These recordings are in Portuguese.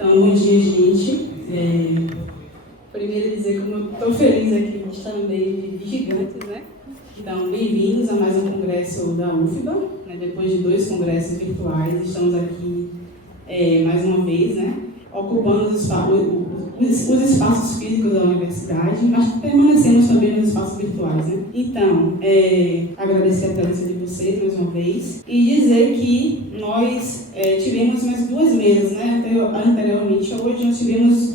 Então, bom dia, gente. Primeiro dizer como eu estou feliz aqui de estar no meio de gigantes, né? Então, bem-vindos a mais um congresso da UFBA, né? Depois de 2 congressos virtuais, estamos aqui mais uma vez, né? Ocupando os espaços físicos da universidade, mas permanecemos também nos espaços virtuais, né? Então, agradecer a presença de vocês mais uma vez e dizer que nós tivemos mais 2 mesas, né? Anteriormente, hoje nós tivemos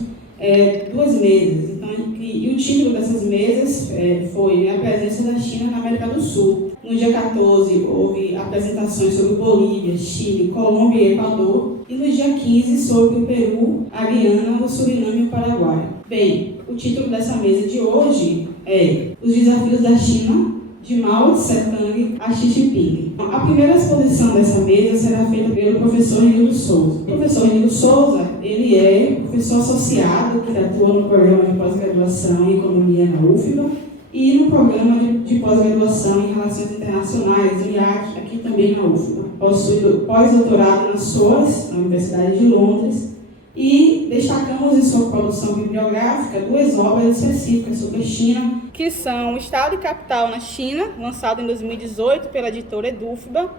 2 mesas. Então, e o título dessas mesas foi a presença da China na América do Sul. No dia 14, houve apresentações sobre Bolívia, Chile, Colômbia e Equador. E no dia 15, sobre o Peru, a Guiana, o Suriname e o Paraguai. Bem, o título dessa mesa de hoje é Os Desafios da China, de Mao Tse-tung a Xi Jinping. A primeira exposição dessa mesa será feita pelo professor Renildo Souza. O professor Renildo Souza, ele é professor associado que atua no programa de pós-graduação em Economia na UFBA e no programa de pós-graduação em Relações Internacionais, IAC, aqui também na UFBA. Possui pós-doutorado na SOAS, na Universidade de Londres, e destacamos em sua produção bibliográfica 2 obras específicas sobre a China, que são O Estado e Capital na China, lançado em 2018 pela editora EDUFBA,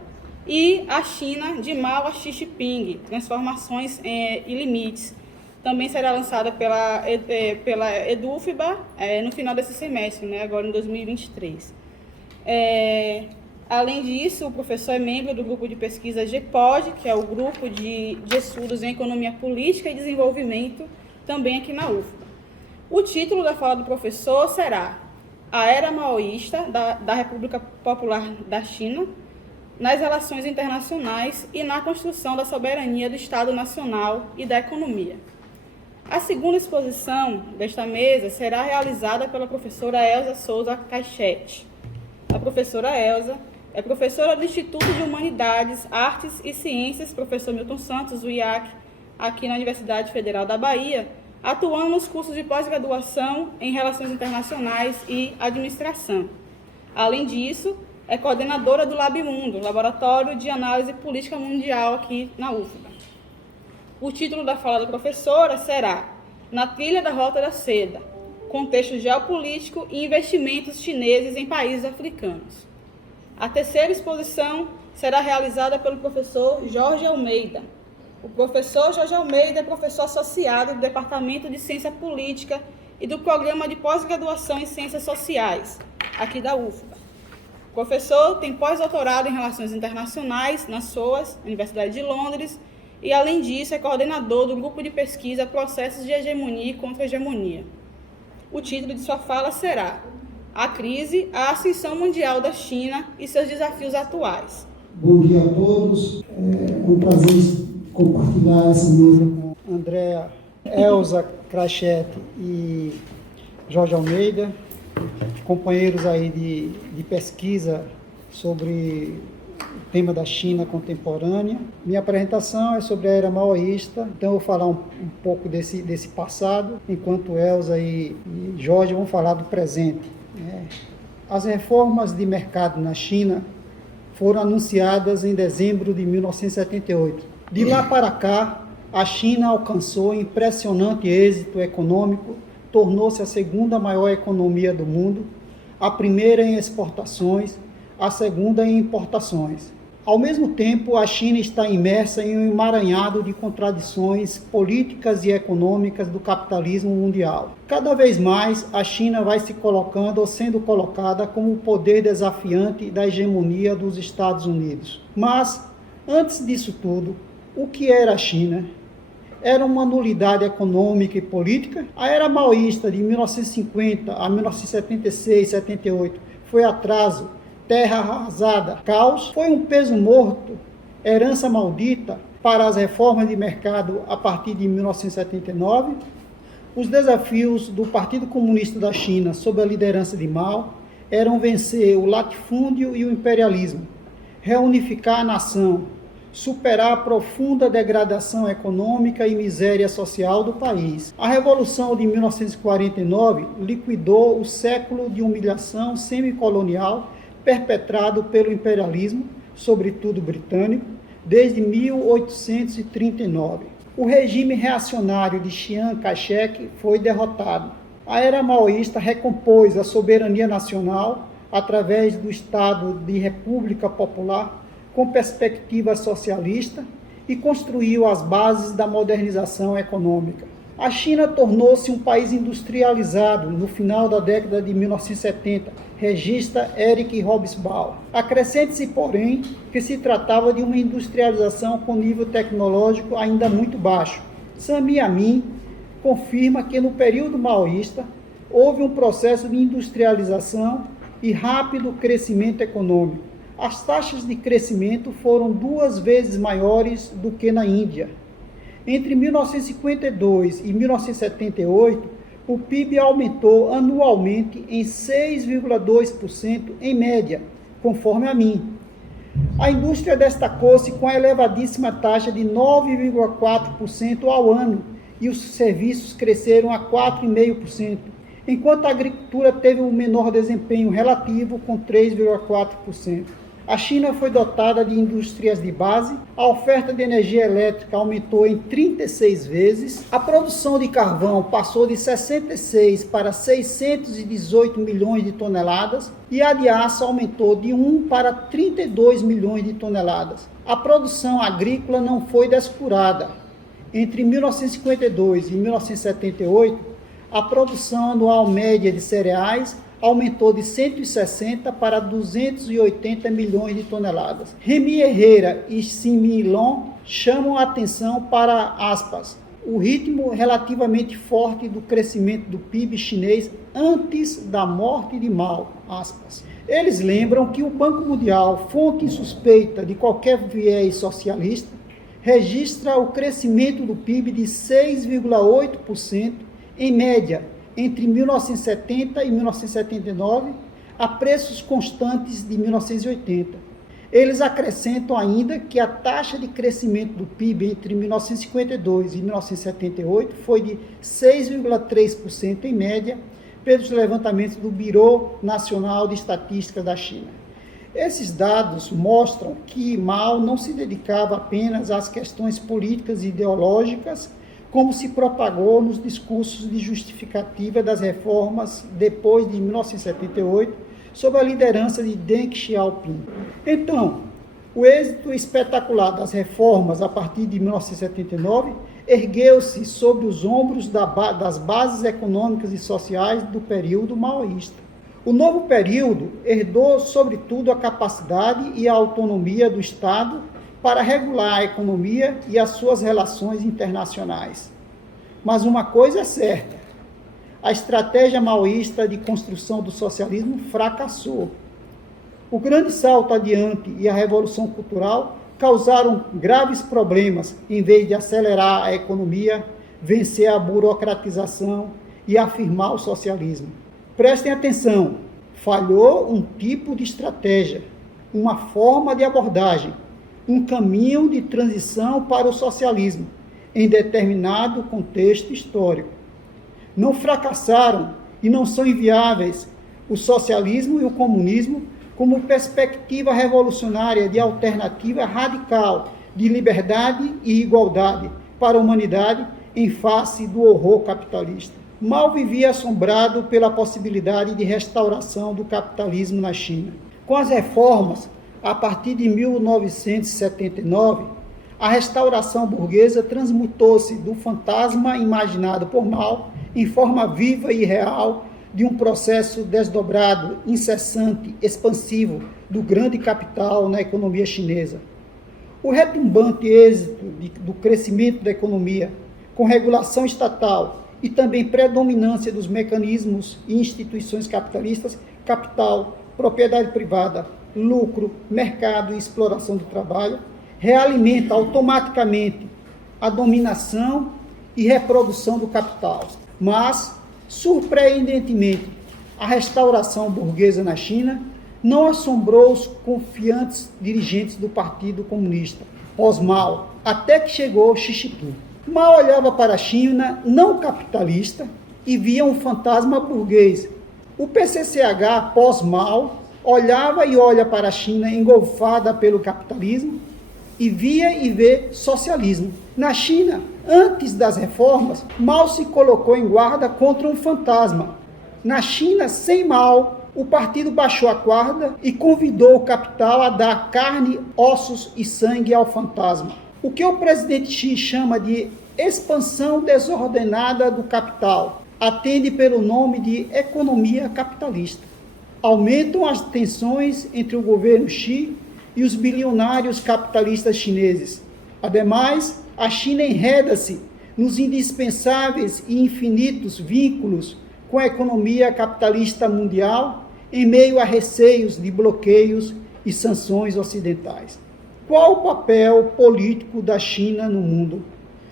e A China, de Mao a Xi Jinping, Transformações e Limites. Também será lançada pela EDUFBA no final desse semestre, né, agora em 2023. Além disso, o professor é membro do grupo de pesquisa GEPOD, que é o grupo de estudos em economia política e desenvolvimento, também aqui na UFBA. O título da fala do professor será A Era Maoísta da República Popular da China nas relações internacionais e na construção da soberania do Estado Nacional e da economia. A segunda exposição desta mesa será realizada pela professora Elza Souza Caixete. A professora Elza é professora do Instituto de Humanidades, Artes e Ciências, professor Milton Santos, o IAC, aqui na Universidade Federal da Bahia, atuando nos cursos de pós-graduação em Relações Internacionais e Administração. Além disso, é coordenadora do LabMundo, Laboratório de Análise Política Mundial aqui na UFBA. O título da fala da professora será Na Trilha da Rota da Seda, Contexto Geopolítico e Investimentos Chineses em Países Africanos. A terceira exposição será realizada pelo professor Jorge Almeida. O professor Jorge Almeida é professor associado do Departamento de Ciência Política e do Programa de Pós-Graduação em Ciências Sociais, aqui da UFBA. O professor tem pós-doutorado em Relações Internacionais na SOAS, Universidade de Londres, e, além disso, é coordenador do grupo de pesquisa Processos de Hegemonia e Contra-Hegemonia. O título de sua fala será A Crise, a Ascensão Mundial da China e seus desafios atuais. Bom dia a todos. É um prazer compartilhar essa mesa com Andréa, Elza Crachete e Jorge Almeida, companheiros aí de pesquisa sobre o tema da China contemporânea. Minha apresentação é sobre a era maoísta, então eu vou falar um pouco desse passado, enquanto Elza e Jorge vão falar do presente. As reformas de mercado na China foram anunciadas em dezembro de 1978. De lá para cá, a China alcançou impressionante êxito econômico, tornou-se a segunda maior economia do mundo, a primeira em exportações, a segunda em importações. Ao mesmo tempo, a China está imersa em um emaranhado de contradições políticas e econômicas do capitalismo mundial. Cada vez mais, a China vai se colocando ou sendo colocada como o poder desafiante da hegemonia dos Estados Unidos. Mas, antes disso tudo, o que era a China? Era uma nulidade econômica e política? A era maoísta de 1950 a 1976, 78 foi atraso, terra arrasada, caos? Foi um peso morto, herança maldita para as reformas de mercado a partir de 1979? Os desafios do Partido Comunista da China, sob a liderança de Mao, eram vencer o latifúndio e o imperialismo, reunificar a nação, superar a profunda degradação econômica e miséria social do país. A Revolução de 1949 liquidou o século de humilhação semicolonial perpetrado pelo imperialismo, sobretudo britânico, desde 1839. o regime reacionário de Chiang Kai-shek foi derrotado. A era maoísta recompôs a soberania nacional através do Estado de República Popular com perspectiva socialista e construiu as bases da modernização econômica. A China tornou-se um país industrializado no final da década de 1970, registra Eric Hobsbawm. Acrescente-se, porém, que se tratava de uma industrialização com nível tecnológico ainda muito baixo. Sami Amin confirma que no período maoísta houve um processo de industrialização e rápido crescimento econômico. As taxas de crescimento foram 2 vezes maiores do que na Índia. Entre 1952 e 1978, o PIB aumentou anualmente em 6,2% em média, conforme a Amin. A indústria destacou-se com a elevadíssima taxa de 9,4% ao ano e os serviços cresceram a 4,5%, enquanto a agricultura teve um menor desempenho relativo com 3,4%. A China foi dotada de indústrias de base, a oferta de energia elétrica aumentou em 36 vezes, a produção de carvão passou de 66 para 618 milhões de toneladas e a de aço aumentou de 1 para 32 milhões de toneladas. A produção agrícola não foi descurada. Entre 1952 e 1978, a produção anual média de cereais aumentou de 160 para 280 milhões de toneladas. Remy Herrera e Simi Long chamam a atenção para, aspas, o ritmo relativamente forte do crescimento do PIB chinês antes da morte de Mao, aspas. Eles lembram que o Banco Mundial, fonte insuspeita de qualquer viés socialista, registra o crescimento do PIB de 6,8% em média entre 1970 e 1979, a preços constantes de 1980. Eles acrescentam ainda que a taxa de crescimento do PIB entre 1952 e 1978 foi de 6,3% em média, pelos levantamentos do Bureau Nacional de Estatística da China. Esses dados mostram que Mao não se dedicava apenas às questões políticas e ideológicas, como se propagou nos discursos de justificativa das reformas depois de 1978, sob a liderança de Deng Xiaoping. Então, o êxito espetacular das reformas a partir de 1979 ergueu-se sobre os ombros das bases econômicas e sociais do período maoísta. O novo período herdou, sobretudo, a capacidade e a autonomia do Estado para regular a economia e as suas relações internacionais. Mas uma coisa é certa, a estratégia maoísta de construção do socialismo fracassou. O grande salto adiante e a revolução cultural causaram graves problemas em vez de acelerar a economia, vencer a burocratização e afirmar o socialismo. Prestem atenção, falhou um tipo de estratégia, uma forma de abordagem, um caminho de transição para o socialismo em determinado contexto histórico. Não fracassaram e não são inviáveis o socialismo e o comunismo como perspectiva revolucionária de alternativa radical de liberdade e igualdade para a humanidade em face do horror capitalista. Mao vivia assombrado pela possibilidade de restauração do capitalismo na China. Com as reformas, a partir de 1979, a restauração burguesa transmutou-se do fantasma imaginado por Mao em forma viva e real de um processo desdobrado, incessante, expansivo do grande capital na economia chinesa. O retumbante êxito do crescimento da economia, com regulação estatal e também predominância dos mecanismos e instituições capitalistas, capital, propriedade privada, lucro, mercado e exploração do trabalho, realimenta automaticamente a dominação e reprodução do capital. Mas, surpreendentemente, a restauração burguesa na China não assombrou os confiantes dirigentes do Partido Comunista, pós-Mao, até que chegou Xi Jinping. Mao olhava para a China não capitalista e via um fantasma burguês. O PCCH, pós-Mao, olhava e olha para a China engolfada pelo capitalismo e via e vê socialismo. Na China, antes das reformas, Mao se colocou em guarda contra um fantasma. Na China, sem Mao, o partido baixou a guarda e convidou o capital a dar carne, ossos e sangue ao fantasma. O que o presidente Xi chama de expansão desordenada do capital atende pelo nome de economia capitalista. Aumentam as tensões entre o governo Xi e os bilionários capitalistas chineses. Ademais, a China enreda-se nos indispensáveis e infinitos vínculos com a economia capitalista mundial em meio a receios de bloqueios e sanções ocidentais. Qual o papel político da China no mundo?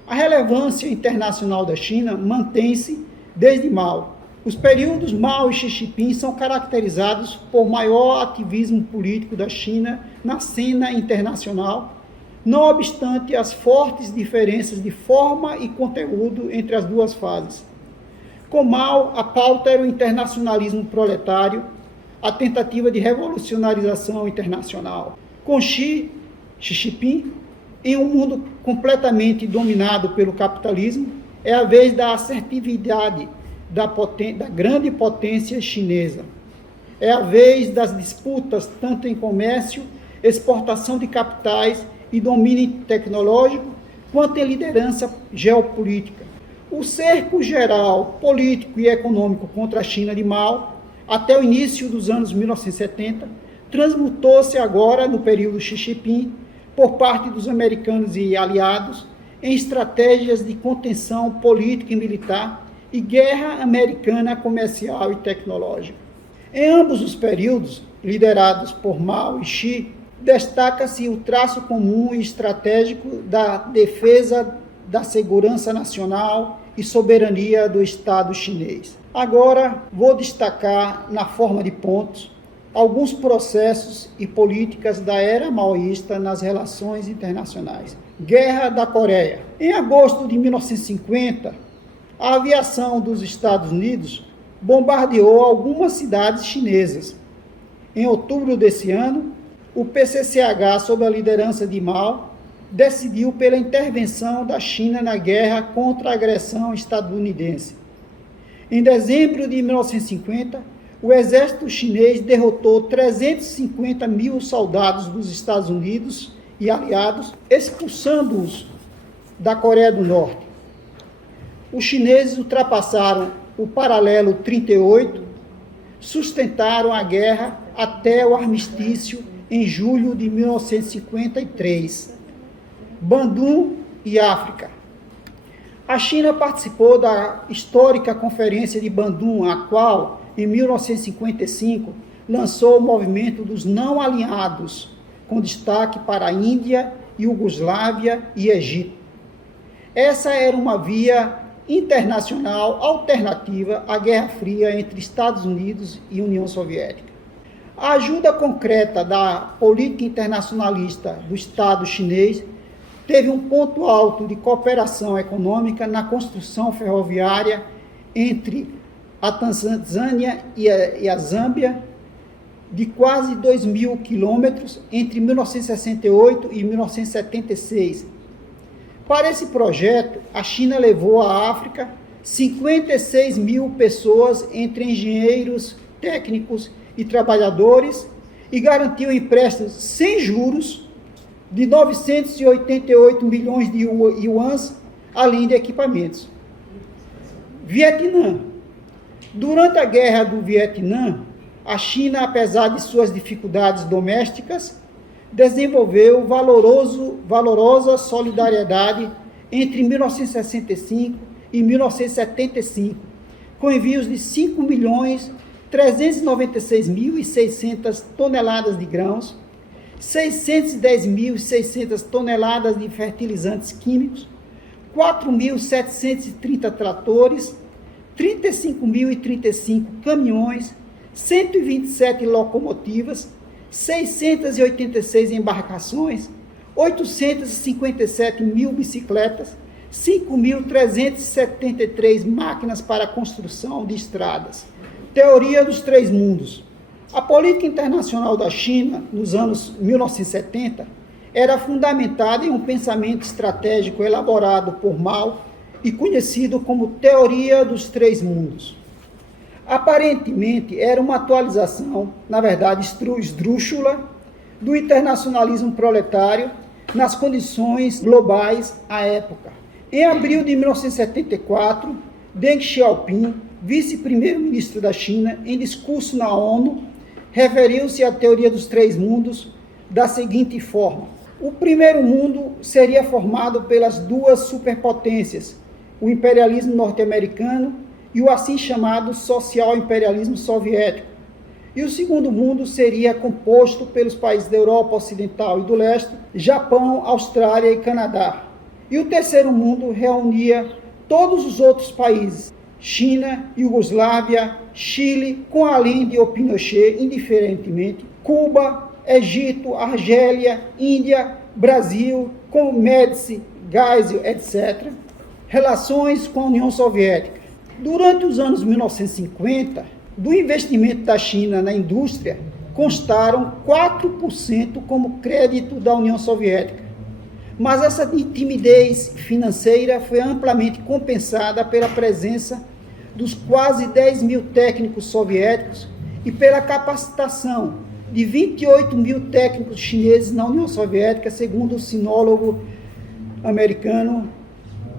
A relevância internacional da China mantém-se desde Mao. Os períodos Mao e Xi Jinping são caracterizados por maior ativismo político da China na cena internacional, não obstante as fortes diferenças de forma e conteúdo entre as duas fases. Com Mao, a pauta era o internacionalismo proletário, a tentativa de revolucionarização internacional. Com Xi Jinping, em um mundo completamente dominado pelo capitalismo, é a vez da assertividade da grande potência chinesa. É a vez das disputas tanto em comércio, exportação de capitais e domínio tecnológico, quanto em liderança geopolítica. O cerco geral, político e econômico contra a China de Mao, até o início dos anos 1970, transmutou-se agora, no período Xi Jinping, por parte dos americanos e aliados, em estratégias de contenção política e militar e guerra americana comercial e tecnológica. Em ambos os períodos, liderados por Mao e Xi, destaca-se o traço comum e estratégico da defesa da segurança nacional e soberania do Estado chinês. Agora, vou destacar, na forma de pontos, alguns processos e políticas da era maoísta nas relações internacionais. Guerra da Coreia. Em agosto de 1950, a aviação dos Estados Unidos bombardeou algumas cidades chinesas. Em outubro desse ano, o PCCH, sob a liderança de Mao, decidiu pela intervenção da China na guerra contra a agressão estadunidense. Em dezembro de 1950, o exército chinês derrotou 350 mil soldados dos Estados Unidos e aliados, expulsando-os da Coreia do Norte. Os chineses ultrapassaram o paralelo 38, sustentaram a guerra até o armistício em julho de 1953. Bandung e África. A China participou da histórica Conferência de Bandung, a qual, em 1955, lançou o movimento dos não alinhados, com destaque para a Índia, Iugoslávia e Egito. Essa era uma via internacional alternativa à Guerra Fria entre Estados Unidos e União Soviética. A ajuda concreta da política internacionalista do Estado chinês teve um ponto alto de cooperação econômica na construção ferroviária entre a Tanzânia e a Zâmbia, de quase 2.000 quilômetros entre 1968 e 1976. Para esse projeto, a China levou à África 56 mil pessoas entre engenheiros, técnicos e trabalhadores e garantiu empréstimos sem juros de 988 milhões de yuans, além de equipamentos. Vietnã. Durante a Guerra do Vietnã, a China, apesar de suas dificuldades domésticas, desenvolveu valorosa solidariedade entre 1965 e 1975, com envios de 5.396.600 toneladas de grãos, 610.600 toneladas de fertilizantes químicos, 4.730 tratores, 35.035 caminhões, 127 locomotivas, 686 embarcações, 857 mil bicicletas, 5.373 máquinas para a construção de estradas. Teoria dos três mundos. A política internacional da China, nos anos 1970, era fundamentada em um pensamento estratégico elaborado por Mao e conhecido como Teoria dos Três Mundos. Aparentemente, era uma atualização, na verdade, esdrúxula, do internacionalismo proletário nas condições globais à época. Em abril de 1974, Deng Xiaoping, vice-primeiro-ministro da China, em discurso na ONU, referiu-se à teoria dos três mundos da seguinte forma: o primeiro mundo seria formado pelas duas superpotências, o imperialismo norte-americano e o assim chamado social-imperialismo soviético. E o segundo mundo seria composto pelos países da Europa Ocidental e do Leste, Japão, Austrália e Canadá. E o terceiro mundo reunia todos os outros países, China, Iugoslávia, Chile, com a Allende ou Pinochet, indiferentemente, Cuba, Egito, Argélia, Índia, Brasil, com Médici, Geisel, etc. Relações com a União Soviética. Durante os anos 1950, do investimento da China na indústria, constaram 4% como crédito da União Soviética. Mas essa timidez financeira foi amplamente compensada pela presença dos quase 10 mil técnicos soviéticos e pela capacitação de 28 mil técnicos chineses na União Soviética, segundo o sinólogo americano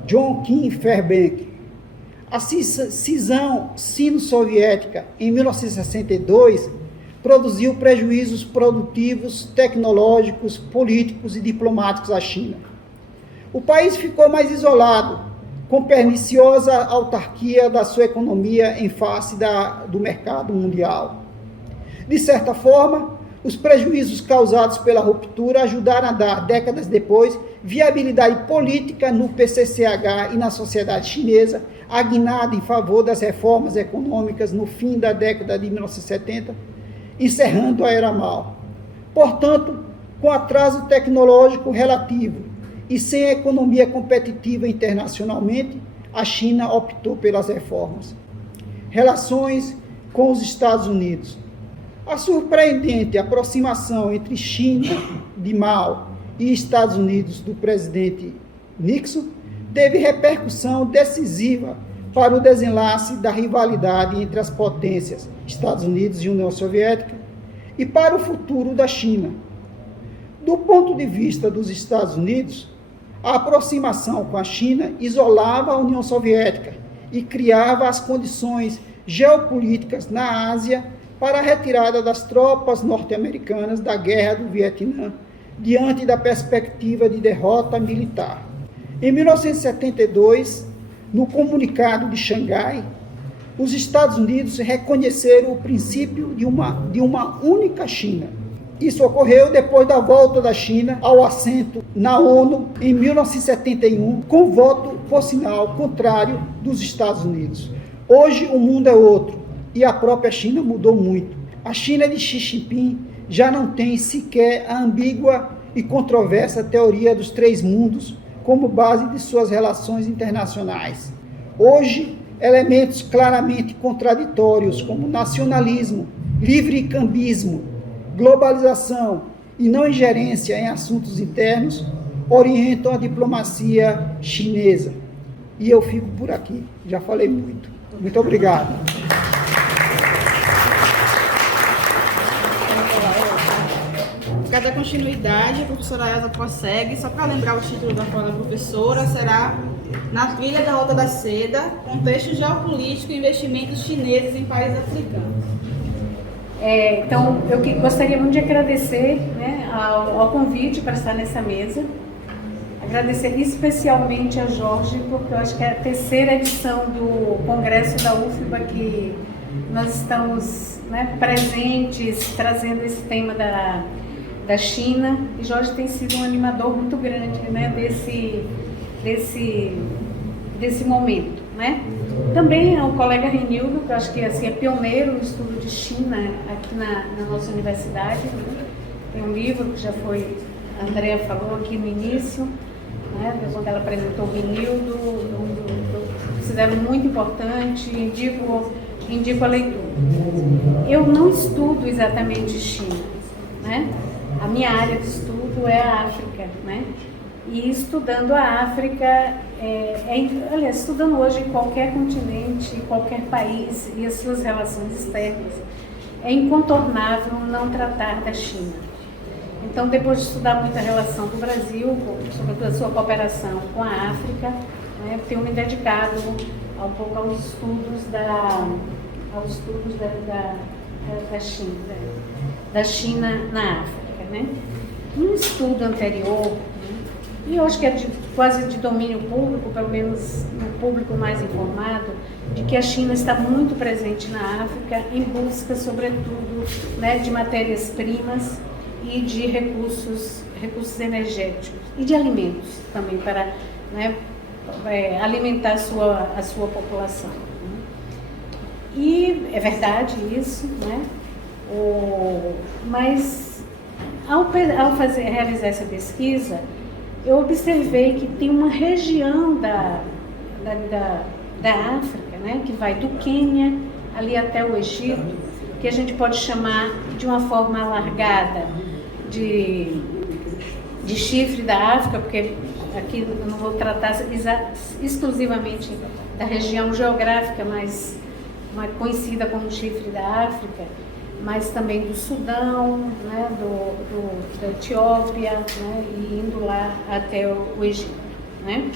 John Kim Fairbank. A cisão sino-soviética, em 1962, produziu prejuízos produtivos, tecnológicos, políticos e diplomáticos à China. O país ficou mais isolado, com perniciosa autarquia da sua economia em face do mercado mundial. De certa forma, os prejuízos causados pela ruptura ajudaram a dar, décadas depois, viabilidade política no PCCH e na sociedade chinesa, a guinada em favor das reformas econômicas no fim da década de 1970, encerrando a era Mao. Portanto, com atraso tecnológico relativo e sem economia competitiva internacionalmente, a China optou pelas reformas. Relações com os Estados Unidos. A surpreendente aproximação entre China de Mao e Estados Unidos do presidente Nixon teve repercussão decisiva para o desenlace da rivalidade entre as potências Estados Unidos e União Soviética e para o futuro da China. Do ponto de vista dos Estados Unidos, a aproximação com a China isolava a União Soviética e criava as condições geopolíticas na Ásia para a retirada das tropas norte-americanas da Guerra do Vietnã, diante da perspectiva de derrota militar. Em 1972, no Comunicado de Xangai, os Estados Unidos reconheceram o princípio de uma única China. Isso ocorreu depois da volta da China ao assento na ONU em 1971, com voto, por sinal, contrário dos Estados Unidos. Hoje o mundo é outro e a própria China mudou muito. A China de Xi Jinping já não tem sequer a ambígua e controversa teoria dos três mundos como base de suas relações internacionais. Hoje, elementos claramente contraditórios como nacionalismo, livre-cambismo, globalização e não ingerência em assuntos internos orientam a diplomacia chinesa. E eu fico por aqui, já falei muito. Muito obrigado. Para dar continuidade, a professora Elza prossegue. Só para lembrar o título da fala da professora, será Na Trilha da Rota da Seda, Contexto Geopolítico e Investimentos Chineses em Países Africanos. Então, eu gostaria muito de agradecer, né, ao convite para estar nessa mesa. Agradecer especialmente a Jorge, porque eu acho que é a terceira edição do Congresso da UFBA que nós estamos, né, presentes, trazendo esse tema da China, e Jorge tem sido um animador muito grande, né, desse momento, né? Também ao colega Renildo, que eu acho que assim, é pioneiro no estudo de China aqui na nossa universidade, né? Tem um livro que já foi, a Andrea falou aqui no início, né, quando ela apresentou o Renildo, considero muito importante, indico a leitura. Eu não estudo exatamente China, né? a minha área de estudo é a África, né? E estudando a África, aliás, estudando hoje qualquer continente, qualquer país e as suas relações externas, é incontornável não tratar da China. Então, depois de estudar muito a relação do Brasil, sobretudo a sua cooperação com a África, né, tenho me dedicado um pouco aos estudos da China na África, né? Um estudo anterior, né, e eu acho que é quase de domínio público, pelo menos no público mais informado, de que a China está muito presente na África em busca, sobretudo, né, de matérias-primas e de recursos energéticos e de alimentos também para, né, alimentar a sua população. E é verdade isso, né? Mas ao realizar essa pesquisa, eu observei que tem uma região da África, né, que vai do Quênia ali até o Egito, que a gente pode chamar de uma forma alargada de chifre da África, porque aqui eu não vou tratar exclusivamente da região geográfica mais conhecida como chifre da África, mas também do Sudão, né, da Etiópia, né, e indo lá até o Egito, né?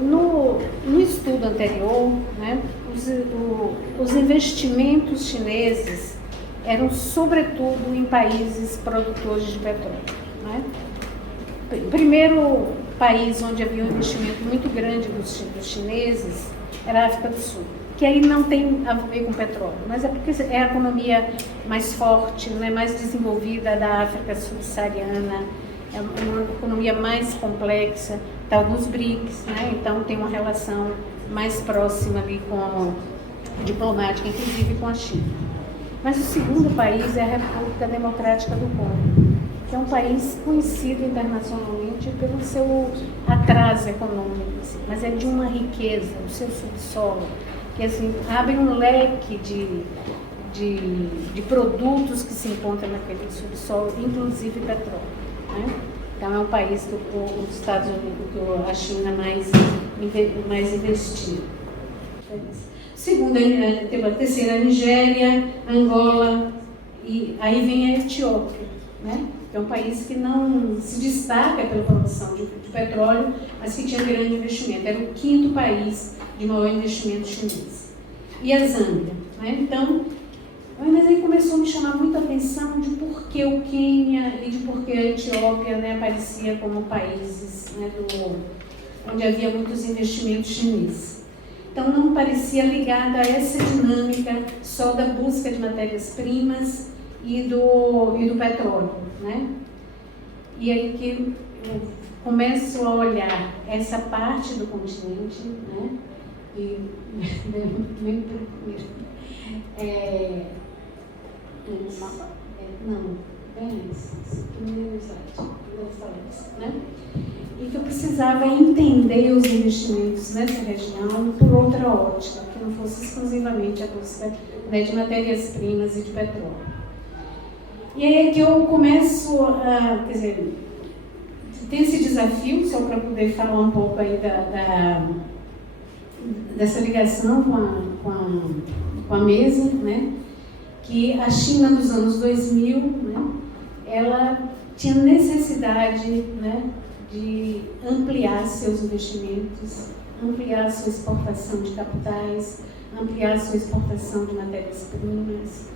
No estudo anterior, né, os investimentos chineses eram sobretudo em países produtores de petróleo, né? O primeiro país onde havia um investimento muito grande dos chineses era a África do Sul, que aí não tem a ver com petróleo, mas é porque é a economia mais forte, né, mais desenvolvida da África subsaariana, é uma economia mais complexa, está nos BRICS, né, então tem uma relação mais próxima ali diplomática, inclusive com a China. Mas o segundo país é a República Democrática do Congo, que é um país conhecido internacionalmente pelo seu atraso econômico, assim, mas é de uma riqueza, o seu subsolo, que assim, abre um leque de produtos que se encontram naquele subsolo, inclusive petróleo, né? Então é um país que os Estados Unidos, que a China mais investiu. Segunda, teve a terceira, a Nigéria, Angola, e aí vem a Etiópia, né? Que é um país que não se destaca pela produção de petróleo, mas que tinha grande investimento. Era o quinto país de maior investimento chinês. E a Zâmbia, né? Então, mas aí começou a me chamar muito a atenção de por que o Quênia e de por que a Etiópia, né, aparecia como países, né, onde havia muitos investimentos chineses. Então, não parecia ligada a essa dinâmica só da busca de matérias-primas e do petróleo, né? E aí que eu começo a olhar essa parte do continente, né? E primeiro slide, né? E que eu precisava entender os investimentos nessa região por outra ótica, que não fosse exclusivamente a busca, né, de matérias-primas e de petróleo. E aí é que eu começo a, quer dizer, tem esse desafio, só para poder falar um pouco aí dessa ligação com a mesa, né? Que a China nos anos 2000, né, ela tinha necessidade, né, de ampliar seus investimentos, ampliar sua exportação de capitais, ampliar sua exportação de matérias-primas,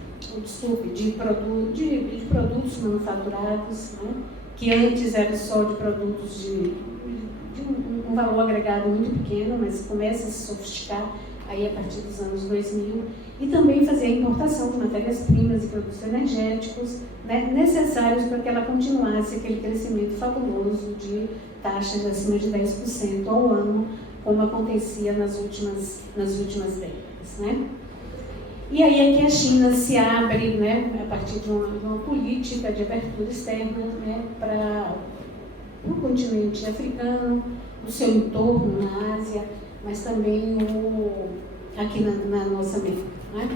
de produtos manufaturados, né, que antes eram só de produtos de um valor agregado muito pequeno, mas começa a se sofisticar aí a partir dos anos 2000, e também fazer a importação de matérias-primas e produtos energéticos, né, necessários para que ela continuasse aquele crescimento fabuloso de taxas acima de 10% ao ano, como acontecia nas últimas décadas, né? E aí é que a China se abre, né, a partir de uma política de abertura externa, né, para o continente africano, o seu entorno na Ásia, mas também aqui na nossa América, né?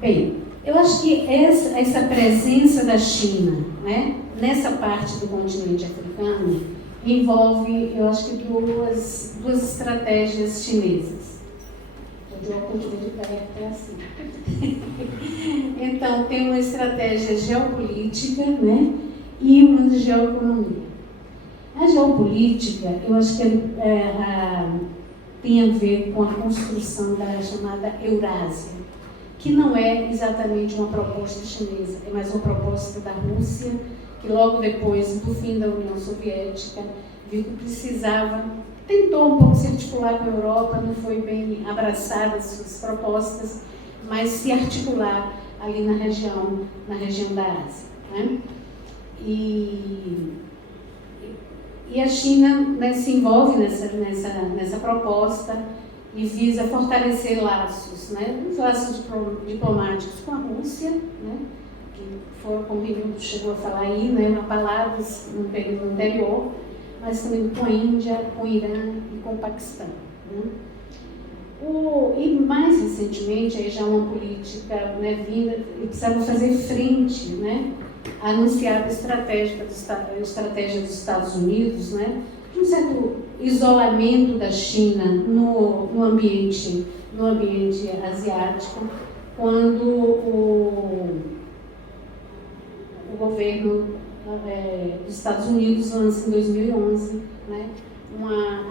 Bem, Eu acho que essa presença da China, né, nessa parte do continente africano envolve, eu acho que duas estratégias chinesas. Eu vou de perto assim. Então, tem uma estratégia geopolítica, né, e uma de geoeconomia. A geopolítica, eu acho que tem a ver com a construção da chamada Eurásia, que não é exatamente uma proposta chinesa, é mais uma proposta da Rússia, que logo depois do fim da União Soviética viu que precisava, tentou um pouco se articular com a Europa, não foi bem abraçada as suas propostas, mas se articular ali na região da Ásia, né? E a China, né, se envolve nessa proposta e visa fortalecer laços, né, os laços diplomáticos com a Rússia, né, que foi, como o Rinaldo chegou a falar aí, né, uma palavra no período anterior, mas também com a Índia, com o Irã e com o Paquistão, né. E mais recentemente, aí já uma política, né, vinda, e precisava fazer frente, né, a anunciada estratégia dos Estados Unidos, né, de um certo isolamento da China no ambiente asiático, quando o governo dos Estados Unidos lança em 2011, né,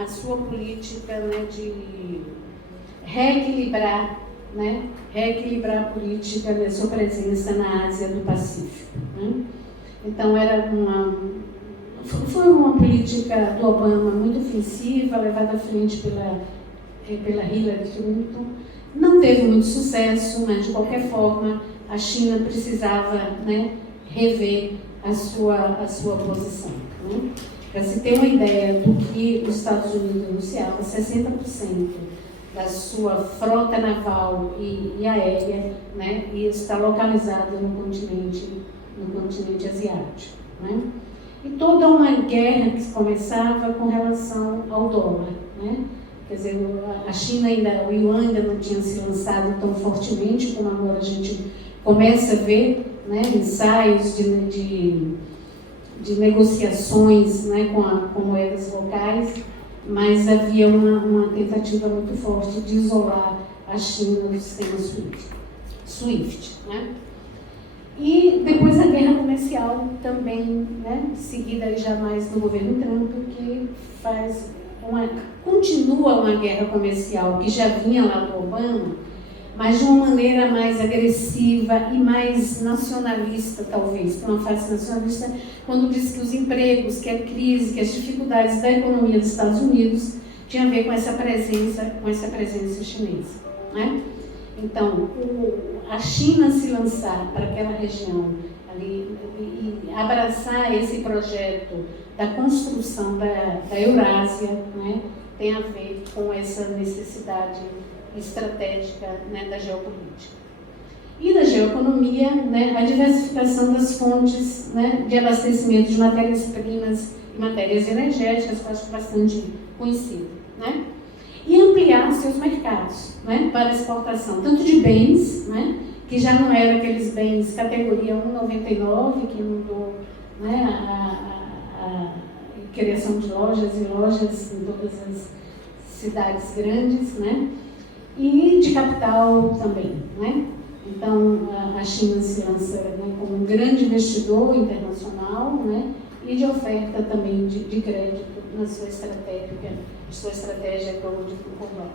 a sua política, né, de reequilibrar a política da sua presença na Ásia do Pacífico, né? Então foi uma política do Obama muito ofensiva, levada à frente pela Hillary Clinton. Não teve muito sucesso, mas de qualquer forma a China precisava, né, rever a sua posição, né? Para se ter uma ideia do que os Estados Unidos anunciava, 60% da sua frota naval e aérea, né, e está localizada no continente asiático, né? E toda uma guerra que começava com relação ao dólar, né? Quer dizer, a China o yuan ainda não tinha se lançado tão fortemente como agora a gente começa a ver, né, ensaios de negociações, né, com moedas locais, mas havia uma tentativa muito forte de isolar a China do sistema SWIFT, né? E depois a guerra comercial também, né, seguida já mais no governo Trump, que continua uma guerra comercial que já vinha lá do Obama, mas de uma maneira mais agressiva e mais nacionalista, talvez, uma fase nacionalista, quando diz que os empregos, que a crise, que as dificuldades da economia dos Estados Unidos tinham a ver com essa presença chinesa, né? Então, a China se lançar para aquela região ali e abraçar esse projeto da construção da Eurásia, né, tem a ver com essa necessidade estratégica, né, da geopolítica. E da geoeconomia, né, a diversificação das fontes, né, de abastecimento de matérias-primas e matérias energéticas, que eu acho bastante conhecido, né? E ampliar seus mercados, né, para exportação, tanto de bens, né, que já não eram aqueles bens categoria 1,99, que mudou, né, a criação de lojas e lojas em todas as cidades grandes, né, e de capital também, né. Então, a China se lança, né, como um grande investidor internacional, né, e de oferta também de crédito na sua estratégia global.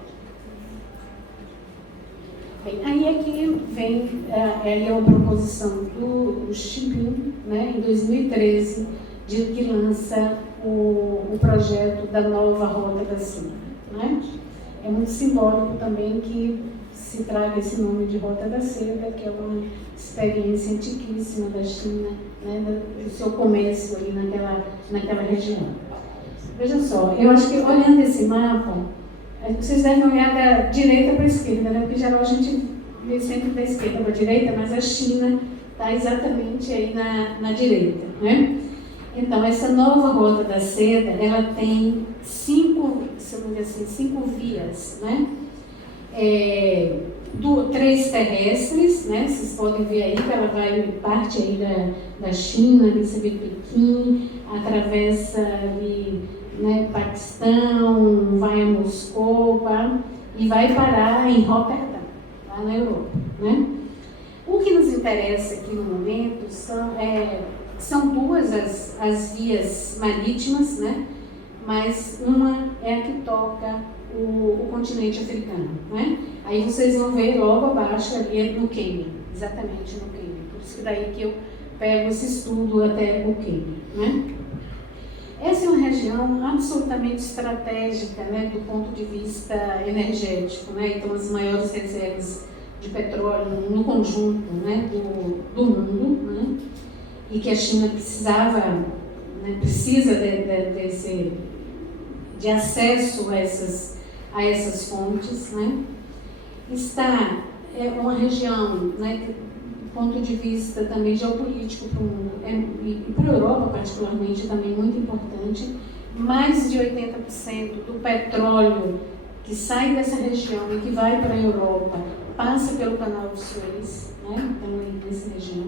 Bem, aí aqui vem uma proposição do Xi Jinping, né, em 2013, que lança o projeto da nova Rota da Seda, né? É muito simbólico também que se traga esse nome de Rota da Seda, que é uma experiência antiquíssima da China, né, do seu comércio ali naquela região. Veja só, eu acho que olhando esse mapa, vocês devem olhar da direita para a esquerda, né? Porque geral a gente vê sempre da esquerda para a direita, mas a China está exatamente aí na direita, né? Então, essa nova Rota da Seda, ela tem cinco vias, né? três terrestres, né? Vocês podem ver aí que ela vai parte aí da China, receber Pequim, atravessa ali, né, Paquistão, vai a Moscou, e vai parar em Rotterdam, lá na Europa, né? O que nos interessa aqui no momento são duas as vias marítimas, né? Mas uma é a que toca o continente africano, né? Aí vocês vão ver logo abaixo ali no Quênia, exatamente no Quênia. Por isso que daí que eu pego esse estudo até o Quênia, né? Essa é uma região absolutamente estratégica, né, do ponto de vista energético, né? Então as maiores reservas de petróleo no conjunto, né, do mundo, né? E que a China precisava, né, precisa de acesso a essas fontes, né? É uma região, né, do ponto de vista também geopolítico para o mundo, e para a Europa particularmente também muito importante. Mais de 80% do petróleo que sai dessa região e que vai para a Europa passa pelo canal de Suez, né? Então, nessa região.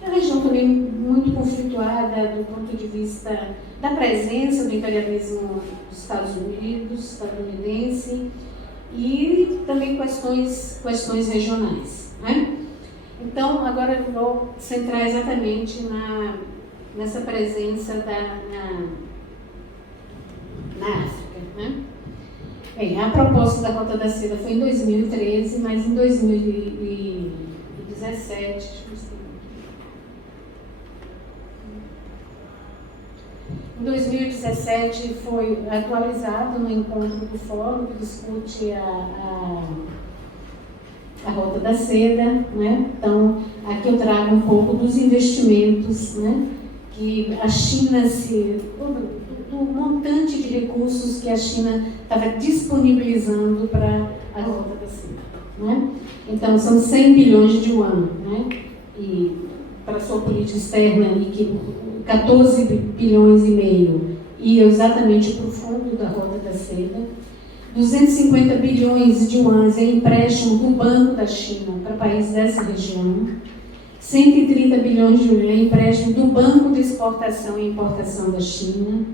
É uma região também muito conflituada do ponto de vista da presença do imperialismo dos Estados Unidos, estadunidense, e também questões regionais, né? Então, agora eu vou centrar exatamente nessa presença na África, né? Bem, a proposta da Rota da Seda foi em 2013, mas em 2017, em 2017 foi atualizado no encontro do Fórum que discute a Rota da Seda, né? Então, aqui eu trago um pouco dos investimentos, né, que a China do montante de recursos que a China estava disponibilizando para a Rota da Seda, né? Então, são 100 bilhões de yuan, né? E para a sua política externa, e que 14 bilhões e meio ia exatamente para o fundo da Rota da Seda. 250 bilhões de yuans em empréstimo do Banco da China para países dessa região. 130 bilhões de yuan em empréstimo do Banco de Exportação e Importação da China.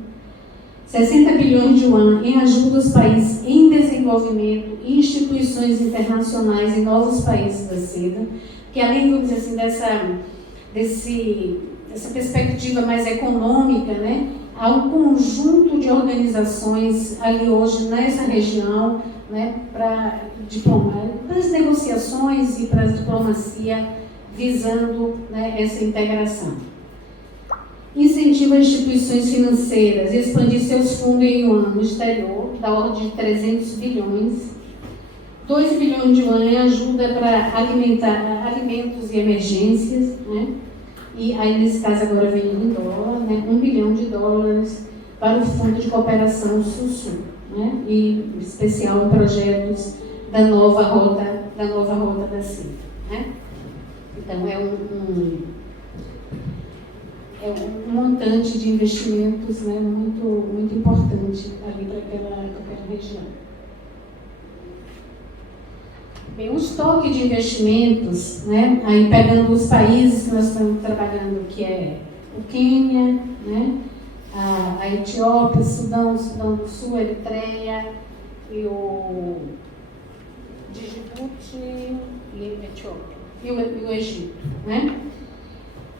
60 bilhões de yuan em ajuda aos países em desenvolvimento e instituições internacionais em novos países da seda, que além, vamos dizer assim, dessa perspectiva mais econômica, né, há um conjunto de organizações ali hoje nessa região, né, para as negociações e para a diplomacia visando, né, essa integração. Incentiva instituições financeiras a expandir seus fundos em yuan no exterior, da ordem de 300 bilhões. 2 bilhões de yuan em ajuda para alimentar alimentos e emergências, né? E aí, nesse caso, agora vem em dólar, né? 1 bilhão de dólares para o Fundo de Cooperação Sul-Sul, né? E em especial em projetos da nova rota da seda, né? Então, é um montante de investimentos, né, muito importante ali para aquela região. Bem, um estoque de investimentos, né, aí pegando os países que nós estamos trabalhando, que é o Quênia, né, a Etiópia, Sudão do Sul, Eritreia e o Djibouti e a Etiópia e o Egito, né?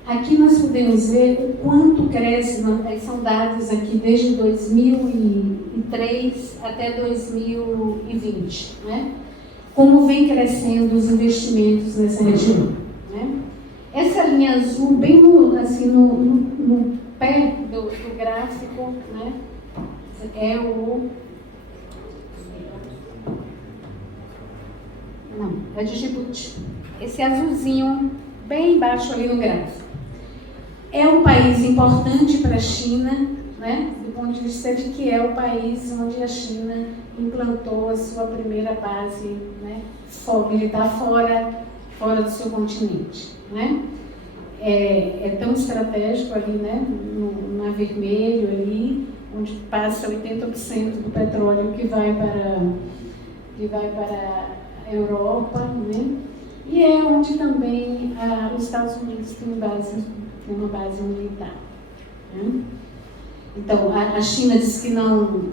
Aqui nós podemos ver o quanto cresce, são dados aqui desde 2003 até 2020, né? Como vem crescendo os investimentos nessa região, né? Essa linha azul, bem no pé do gráfico, né? É Djibouti. Esse azulzinho bem embaixo ali no gráfico. É um país importante para a China, né, do ponto de vista de que é o país onde a China implantou a sua primeira base, né, militar fora do seu continente, né. É tão estratégico ali, né, no Mar Vermelho, ali, onde passa 80% do petróleo que vai para Europa, né? E é onde também os Estados Unidos tem uma base militar. Né? Então, a China diz que não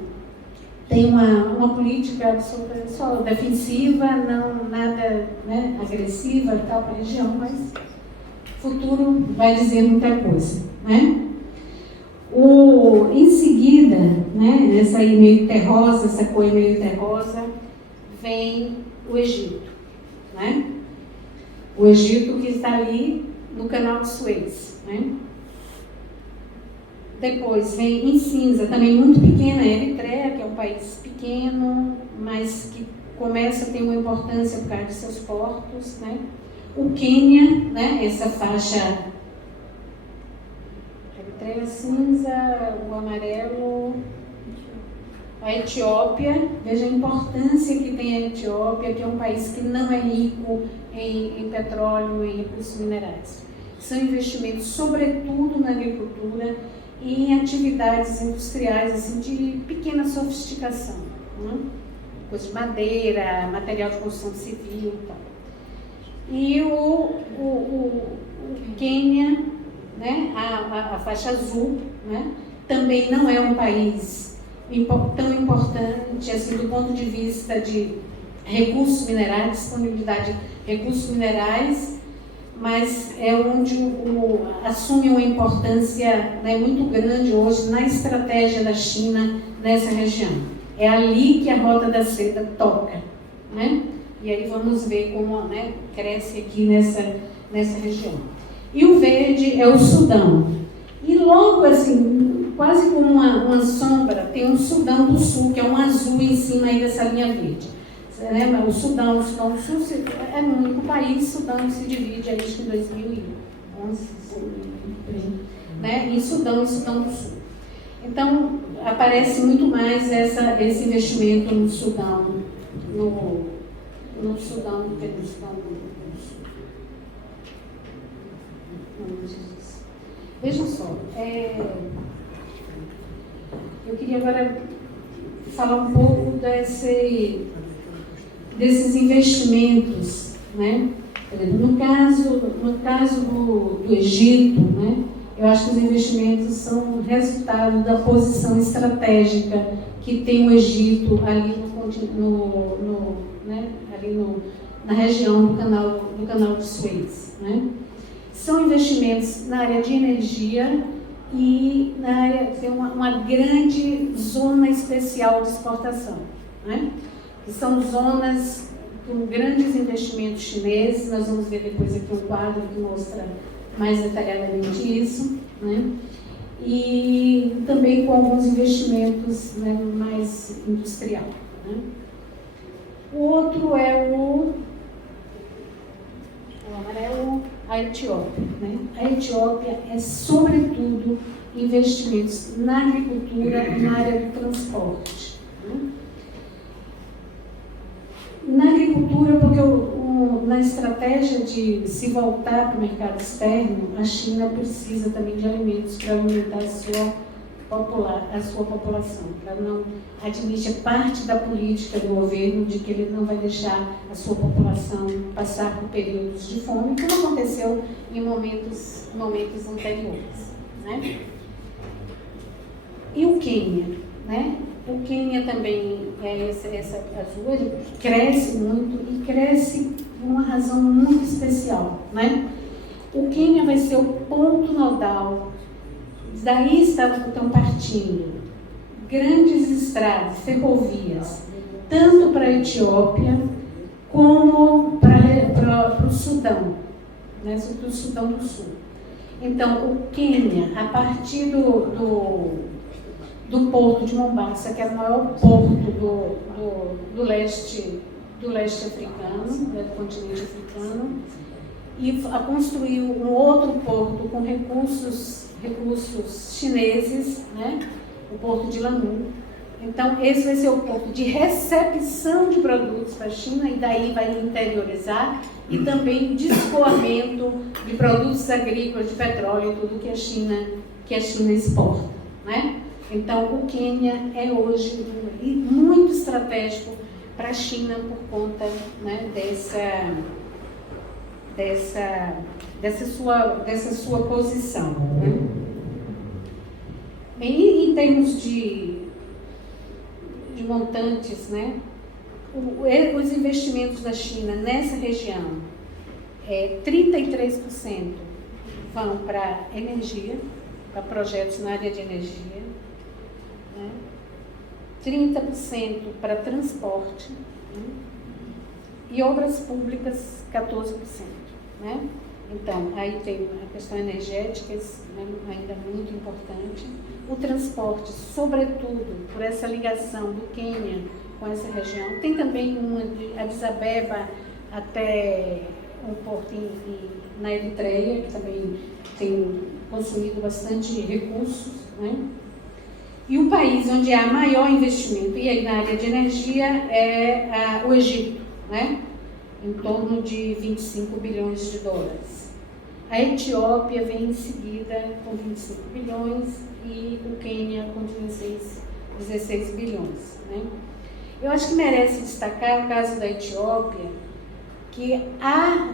tem uma política só defensiva, não nada, né, agressiva e tal para a região, mas o futuro vai dizer muita coisa. Né? Em seguida, né, nessa aí meio terrosa, essa cor meio terrosa, vem o Egito. Né? O Egito que está ali no canal de Suez. Né? Depois vem em cinza, também muito pequena, a Eritreia, que é um país pequeno, mas que começa a ter uma importância por causa de seus portos. Né? O Quênia, né, essa faixa, Eritreia cinza, o amarelo, a Etiópia, veja a importância que tem a Etiópia, que é um país que não é rico em petróleo e recursos minerais. São investimentos, sobretudo na agricultura e em atividades industriais assim, de pequena sofisticação. Né? Coisa de madeira, material de construção civil e tal. E o Quênia, né? a faixa azul, né? Também não é um país tão importante assim, do ponto de vista de recursos minerais, disponibilidade de recursos minerais, mas é onde assume uma importância, né, muito grande hoje na estratégia da China nessa região. É ali que a Rota da Seda toca. Né? E aí vamos ver como, né, cresce aqui nessa região. E o verde é o Sudão. E logo assim, quase como uma sombra, tem um Sudão do Sul, que é um azul em cima aí dessa linha verde. Você lembra? O Sudão do Sul é o único país, o Sudão se divide aí em 2011, né? Em Sudão e Sudão do Sul. Então, aparece muito mais esse investimento no Sudão, no Sudão do Sul. Vejam só, eu queria agora falar um pouco desses investimentos, né? No caso do Egito, né? Eu acho que os investimentos são resultado da posição estratégica que tem o Egito ali na região do canal de Suez. Né? São investimentos na área de energia e na área, tem uma grande zona especial de exportação. Né? Que são zonas com grandes investimentos chineses, nós vamos ver depois aqui um quadro que mostra mais detalhadamente isso, né? E também com alguns investimentos, né, mais industrial. Né? O outro é o amarelo, a Etiópia. Né? A Etiópia é, sobretudo, investimentos na agricultura e na área do transporte. Né? Na agricultura, porque na estratégia de se voltar para o mercado externo, a China precisa também de alimentos para alimentar a sua população, para não admitir parte da política do governo de que ele não vai deixar a sua população passar por períodos de fome, como aconteceu em momentos anteriores. Né? E o Quênia, né? O Quênia também é essa azul, ele cresce muito e cresce por uma razão muito especial. Né? O Quênia vai ser o ponto nodal, daí estão partindo grandes estradas, ferrovias, tanto para a Etiópia como para o Sudão, né? Para o Sudão do Sul. Então, o Quênia, a partir do porto de Mombasa, que é o maior porto do leste africano, do continente africano, e construiu um outro porto com recursos chineses, né? O porto de Lamu. Então, esse vai ser o ponto de recepção de produtos para a China, e daí vai interiorizar, e também de escoamento de produtos agrícolas, de petróleo, tudo que a China exporta. Né? Então, o Quênia é hoje muito estratégico para a China por conta, né, dessa sua posição. Né? Em termos de montantes, né, os investimentos da China nessa região, 33% vão para energia, para projetos na área de energia, né, 30% para transporte, né, e obras públicas 14%. Né? Então, aí tem a questão energética, né, ainda muito importante. O transporte, sobretudo, por essa ligação do Quênia com essa região. Tem também uma de Addis Abeba até um porto na Eritreia, que também tem consumido bastante recursos. Né? E o país onde há maior investimento, e aí na área de energia, é o Egito, né? Em torno de 25 bilhões de dólares. A Etiópia vem em seguida com 25 bilhões e o Quênia com 16 bilhões. Né? Eu acho que merece destacar o caso da Etiópia, que há,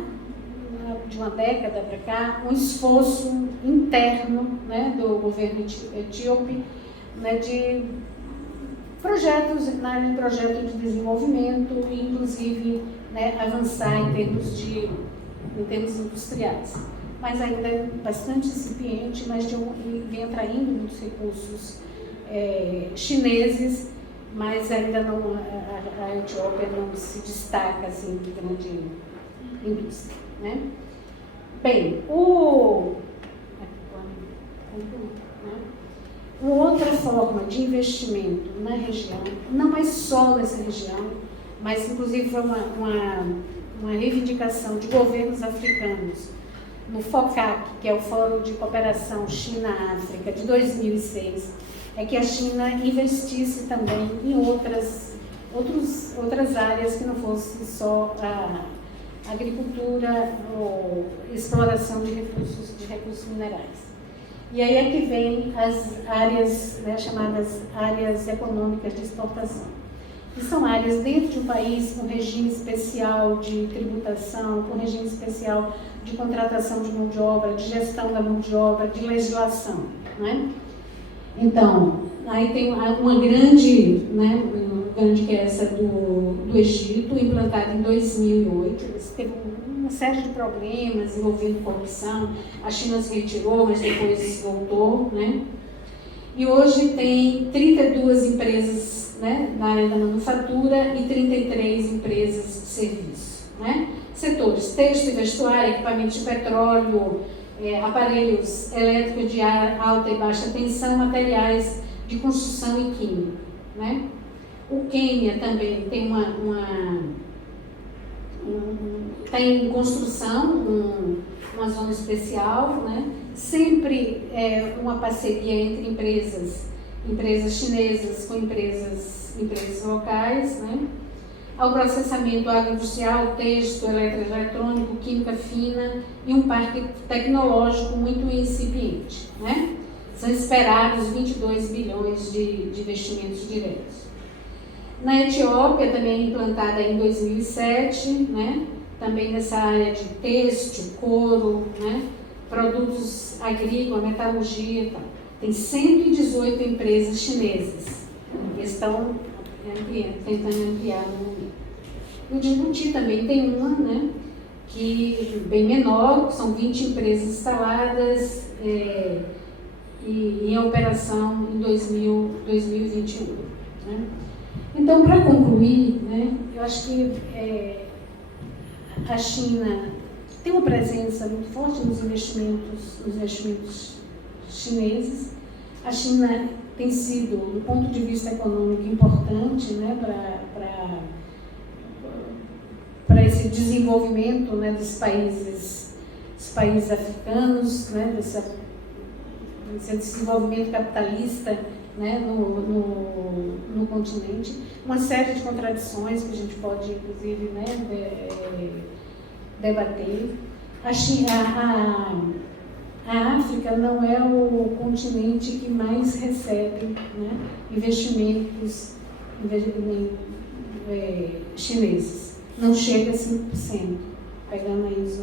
de uma década para cá, um esforço interno, né, do governo etíope, né, de projetos, na área de projeto de desenvolvimento e, inclusive, né, avançar em termos industriais. Mas ainda é bastante incipiente, mas vem atraindo muitos recursos chineses, mas ainda não, a Etiópia não se destaca assim de grande indústria. Né? Bem, uma outra forma de investimento na região, não é só nessa região, mas inclusive foi uma reivindicação de governos africanos no FOCAC, que é o Fórum de Cooperação China-África, de 2006, é que a China investisse também em outras áreas que não fosse só a agricultura ou exploração de recursos minerais. E aí é que vem as áreas, né, chamadas áreas econômicas de exportação, que são áreas dentro de um país com regime especial de tributação, com regime especial de contratação de mão de obra, de gestão da mão de obra, de legislação. Né? Então, aí tem uma grande, né, que é essa do Egito, implantada em 2008, teve uma série de problemas envolvendo corrupção, a China se retirou, mas depois voltou, né? E hoje tem 32 empresas, né, na área da manufatura e 33 empresas de serviço, né? Setores têxtil e vestuário, equipamentos de petróleo, aparelhos elétricos de alta e baixa tensão, materiais de construção e química, né? O Quênia também tem está em construção uma zona especial, né? Sempre uma parceria entre empresas chinesas com empresas locais, né? Ao processamento agroindustrial, têxtil, eletroeletrônico, química fina e um parque tecnológico muito incipiente, né? São esperados 22 bilhões de investimentos diretos. Na Etiópia, também implantada em 2007, né? Também nessa área de têxtil, couro, né? Produtos agrícolas, metalurgia e tal. Tem 118 empresas chinesas que estão tentando ampliar no momento. No Djibouti também tem uma, né? Que bem menor, são 20 empresas instaladas e em operação em 2021. Né? Então, para concluir, né, eu acho que a China tem uma presença muito forte nos investimentos chineses. A China tem sido, do ponto de vista econômico, importante, né, para esse desenvolvimento, né, dos países africanos, né, desse desenvolvimento capitalista, né, no continente. Uma série de contradições que a gente pode, inclusive, né, debater. A África não é o continente que mais recebe, né, investimentos chineses. Não chega a 5%, pegando aí os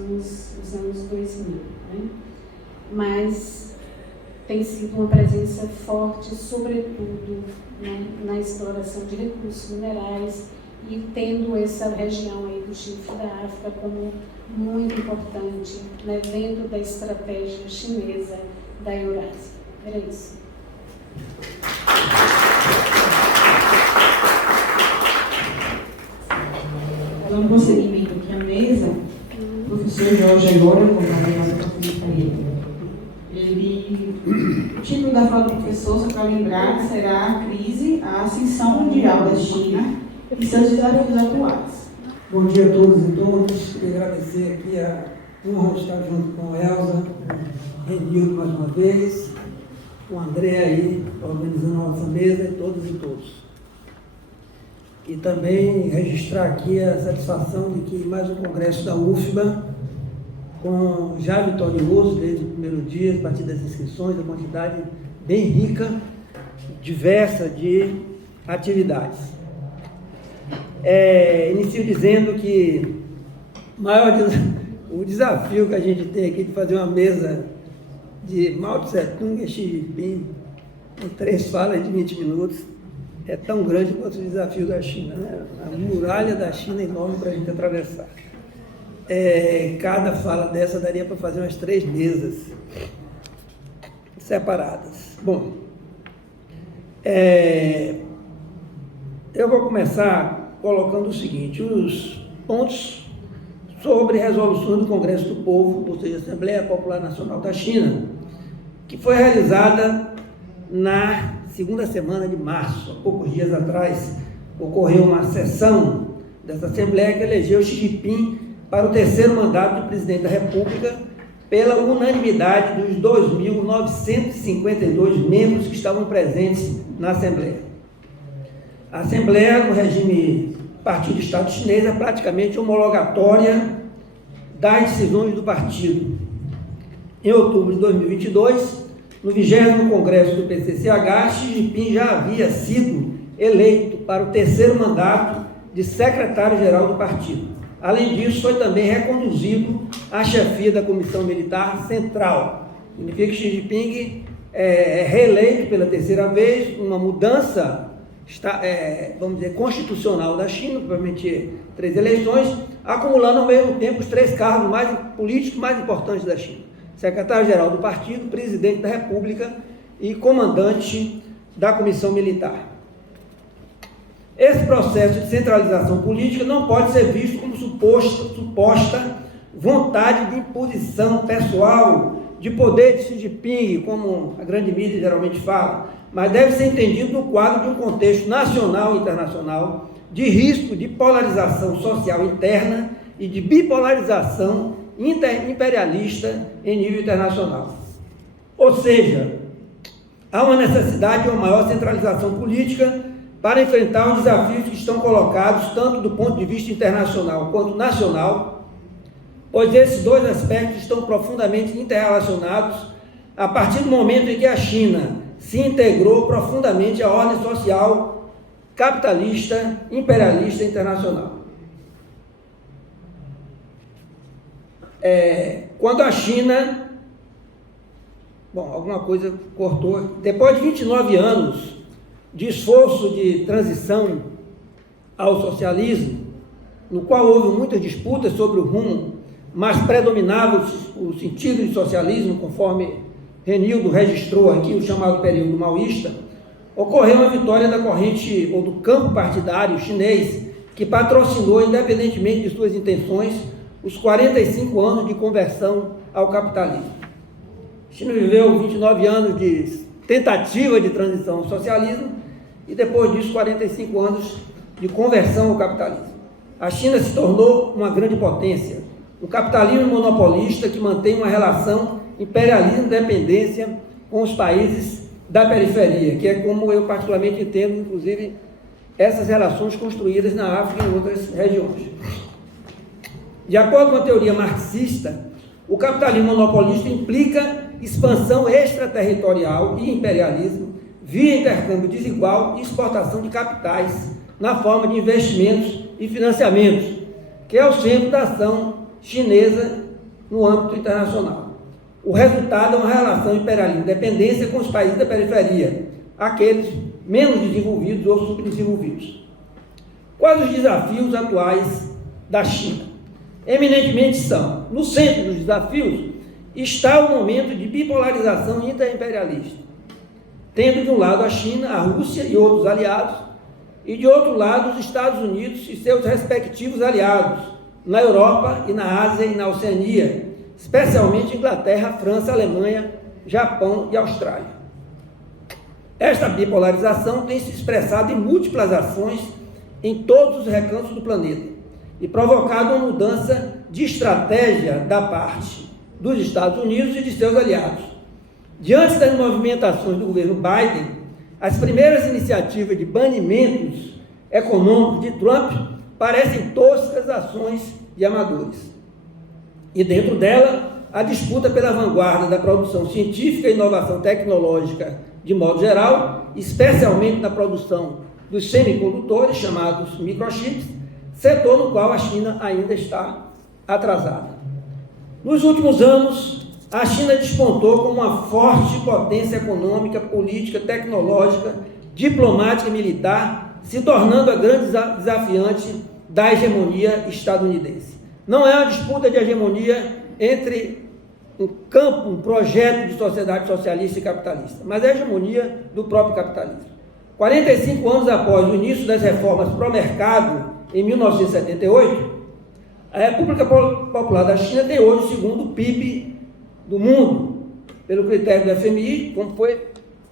anos 2000, né? Mas tem sido uma presença forte, sobretudo, né, na exploração de recursos minerais e tendo essa região aí do Chifre da África como muito importante, né, dentro da estratégia chinesa da Eurásia. Era isso. Dando prosseguimento aqui à mesa, o professor Jorge agora, como a nossa professora, o título da fala do professor, só para lembrar, será a crise, a ascensão mundial da China e seus desafios atuais. Bom dia a todos e todas. Queria agradecer aqui a honra de estar junto com a Elza, Renildo mais uma vez, com o André aí, organizando a nossa mesa, e todas e todos. E também registrar aqui a satisfação de que mais um congresso da UFBA, já vitorioso desde o primeiro dia, a partir das inscrições, a quantidade bem rica, diversa de atividades. Inicio dizendo que o desafio que a gente tem aqui de fazer uma mesa de Mao Tse Tung e Xi Jinping em 3 falas de 20 minutos é tão grande quanto o desafio da China, né? A muralha da China é enorme para a gente atravessar. Cada fala dessa daria para fazer umas 3 mesas separadas. Bom, eu vou começar colocando o seguinte: os pontos sobre resoluções do Congresso do Povo, ou seja, Assembleia Popular Nacional da China, que foi realizada na segunda semana de março. Há poucos dias atrás ocorreu uma sessão dessa Assembleia que elegeu Xi Jinping para o 3º mandato de presidente da República pela unanimidade dos 2.952 membros que estavam presentes na Assembleia. A Assembleia, no regime Partido Estado Chinês, é praticamente homologatória das decisões do partido. Em outubro de 2022, no 20º Congresso do PCCH, Xi Jinping já havia sido eleito para o 3º mandato de secretário-geral do partido. Além disso, foi também reconduzido à chefia da Comissão Militar Central. Significa que Xi Jinping é reeleito pela 3ª vez, uma mudança, vamos dizer, constitucional da China, provavelmente 3 eleições, acumulando ao mesmo tempo os 3 cargos políticos mais importantes da China: secretário-geral do partido, presidente da República e comandante da Comissão Militar. Esse processo de centralização política não pode ser visto como suposta vontade de imposição pessoal de poder de Xi Jinping, como a grande mídia geralmente fala, mas deve ser entendido no quadro de um contexto nacional e internacional de risco de polarização social interna e de bipolarização imperialista em nível internacional. Ou seja, há uma necessidade de uma maior centralização política para enfrentar os desafios que estão colocados tanto do ponto de vista internacional quanto nacional, pois esses 2 aspectos estão profundamente interrelacionados a partir do momento em que a China se integrou profundamente à ordem social capitalista, imperialista internacional. Quando a China... Bom, alguma coisa cortou. Depois de 29 anos de esforço de transição ao socialismo, no qual houve muitas disputas sobre o rumo, mas predominava o sentido de socialismo, conforme Renildo registrou aqui, o chamado período maoísta, ocorreu a vitória da corrente ou do campo partidário chinês, que patrocinou, independentemente de suas intenções, os 45 anos de conversão ao capitalismo. A China viveu 29 anos de tentativa de transição ao socialismo e depois disso 45 anos de conversão ao capitalismo. A China se tornou uma grande potência, um capitalismo monopolista que mantém uma relação imperialismo-dependência com os países da periferia, que é como eu particularmente entendo, inclusive, essas relações construídas na África e em outras regiões. De acordo com a teoria marxista, o capitalismo monopolista implica expansão extraterritorial e imperialismo via intercâmbio desigual e exportação de capitais na forma de investimentos e financiamentos, que é o centro da ação chinesa no âmbito internacional. O resultado é uma relação imperialista de dependência com os países da periferia, aqueles menos desenvolvidos ou subdesenvolvidos. Quais os desafios atuais da China? Eminentemente são, no centro dos desafios está o momento de bipolarização interimperialista, tendo de um lado a China, a Rússia e outros aliados, e de outro lado os Estados Unidos e seus respectivos aliados, na Europa e na Ásia e na Oceania, especialmente Inglaterra, França, Alemanha, Japão e Austrália. Esta bipolarização tem se expressado em múltiplas ações em todos os recantos do planeta e provocado uma mudança de estratégia da parte dos Estados Unidos e de seus aliados. Diante das movimentações do governo Biden, as primeiras iniciativas de banimentos econômicos de Trump parecem toscas ações de amadores. E dentro dela, a disputa pela vanguarda da produção científica e inovação tecnológica de modo geral, especialmente na produção dos semicondutores, chamados microchips, setor no qual a China ainda está atrasada. Nos últimos anos, a China despontou como uma forte potência econômica, política, tecnológica, diplomática e militar, se tornando a grande desafiante da hegemonia estadunidense. Não é uma disputa de hegemonia entre um projeto de sociedade socialista e capitalista, mas é a hegemonia do próprio capitalismo. 45 anos após o início das reformas pró-mercado, em 1978, a República Popular da China tem hoje o segundo PIB do mundo, pelo critério do FMI,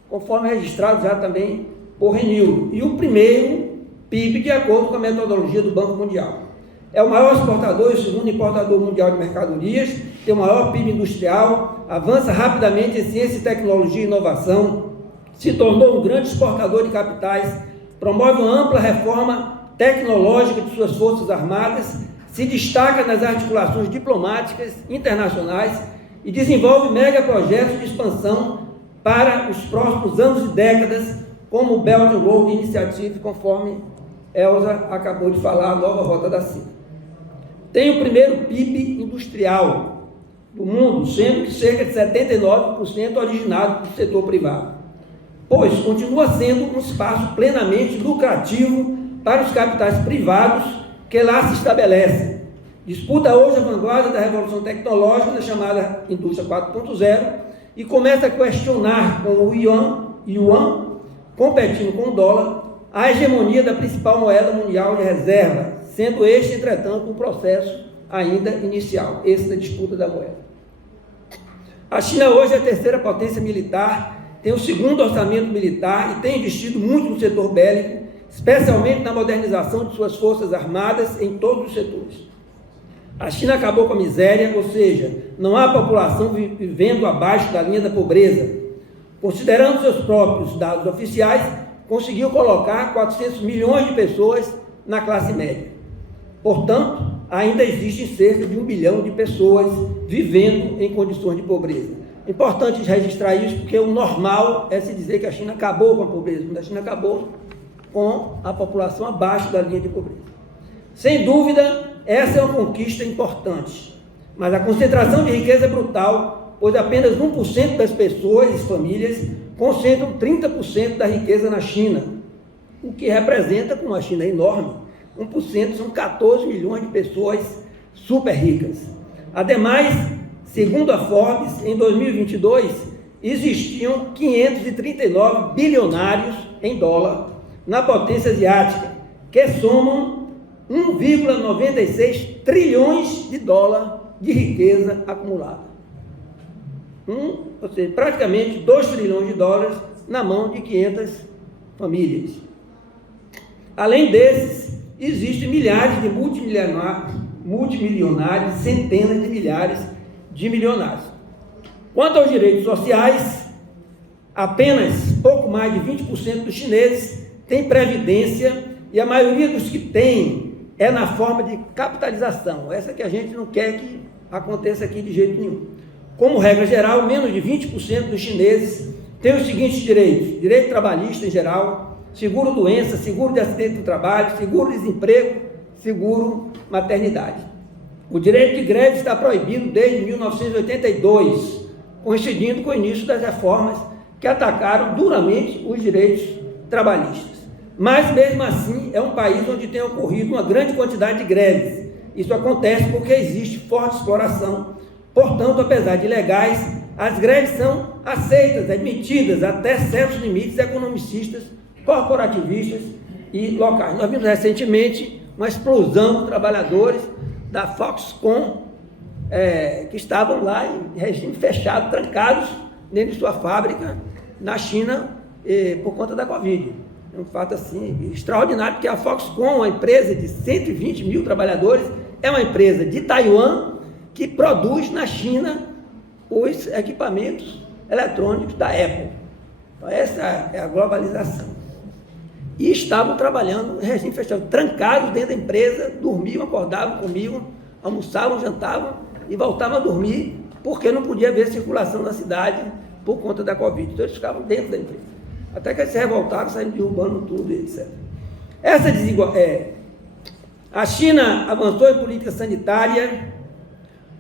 conforme registrado já também por Renil, e o primeiro PIB de acordo com a metodologia do Banco Mundial. É o maior exportador e o segundo importador mundial de mercadorias, tem o maior PIB industrial, avança rapidamente em ciência, tecnologia e inovação, se tornou um grande exportador de capitais, promove uma ampla reforma tecnológica de suas forças armadas, se destaca nas articulações diplomáticas internacionais e desenvolve megaprojetos de expansão para os próximos anos e décadas, como o Belt and Road Initiative, conforme Elza acabou de falar, a nova Rota da Seda. Tem o primeiro PIB industrial do mundo, sendo que cerca de 79% originado do setor privado, pois continua sendo um espaço plenamente lucrativo para os capitais privados que lá se estabelecem. Disputa hoje a vanguarda da revolução tecnológica na chamada indústria 4.0 e começa a questionar com o yuan, competindo com o dólar, a hegemonia da principal moeda mundial de reserva, sendo este, entretanto, um processo ainda inicial, esse da disputa da moeda. A China hoje é a terceira potência militar, tem o segundo orçamento militar e tem investido muito no setor bélico, especialmente na modernização de suas forças armadas em todos os setores. A China acabou com a miséria, ou seja, não há população vivendo abaixo da linha da pobreza. Considerando seus próprios dados oficiais, conseguiu colocar 400 milhões de pessoas na classe média. Portanto, ainda existem cerca de 1 bilhão de pessoas vivendo em condições de pobreza. É importante registrar isso, porque o normal é se dizer que a China acabou com a pobreza, mas a China acabou com a população abaixo da linha de pobreza. Sem dúvida, essa é uma conquista importante, mas a concentração de riqueza é brutal, pois apenas 1% das pessoas e famílias concentram 30% da riqueza na China, o que representa, como a China é enorme, 1% são 14 milhões de pessoas super ricas. Ademais, segundo a Forbes, em 2022, existiam 539 bilionários em dólar na potência asiática, que somam 1,96 trilhões de dólares de riqueza acumulada. Ou seja, praticamente 2 trilhões de dólares na mão de 500 famílias. Além desses, existem milhares de multimilionários, centenas de milhares de milionários. Quanto aos direitos sociais, apenas pouco mais de 20% dos chineses têm previdência e a maioria dos que têm é na forma de capitalização, essa que a gente não quer que aconteça aqui de jeito nenhum. Como regra geral, menos de 20% dos chineses têm os seguintes direitos: direito trabalhista em geral, seguro-doença, seguro de acidente do trabalho, seguro-desemprego, seguro-maternidade. O direito de greve está proibido desde 1982, coincidindo com o início das reformas que atacaram duramente os direitos trabalhistas. Mas, mesmo assim, é um país onde tem ocorrido uma grande quantidade de greves. Isso acontece porque existe forte exploração. Portanto, apesar de ilegais, as greves são aceitas, admitidas até certos limites economicistas, corporativistas e locais. Nós vimos recentemente uma explosão de trabalhadores da Foxconn, que estavam lá em regime fechado, trancados dentro de sua fábrica na China por conta da Covid. É um fato assim extraordinário, porque a Foxconn, uma empresa de 120 mil trabalhadores, é uma empresa de Taiwan que produz na China os equipamentos eletrônicos da Apple. Então, essa é a globalização. E estavam trabalhando em regime fechado, trancados dentro da empresa, dormiam, acordavam comigo, almoçavam, jantavam e voltavam a dormir, porque não podia haver circulação na cidade por conta da Covid. Então eles ficavam dentro da empresa. Até que eles se revoltaram, saíram derrubando tudo, etc. Essa desigualdade. A China avançou em política sanitária,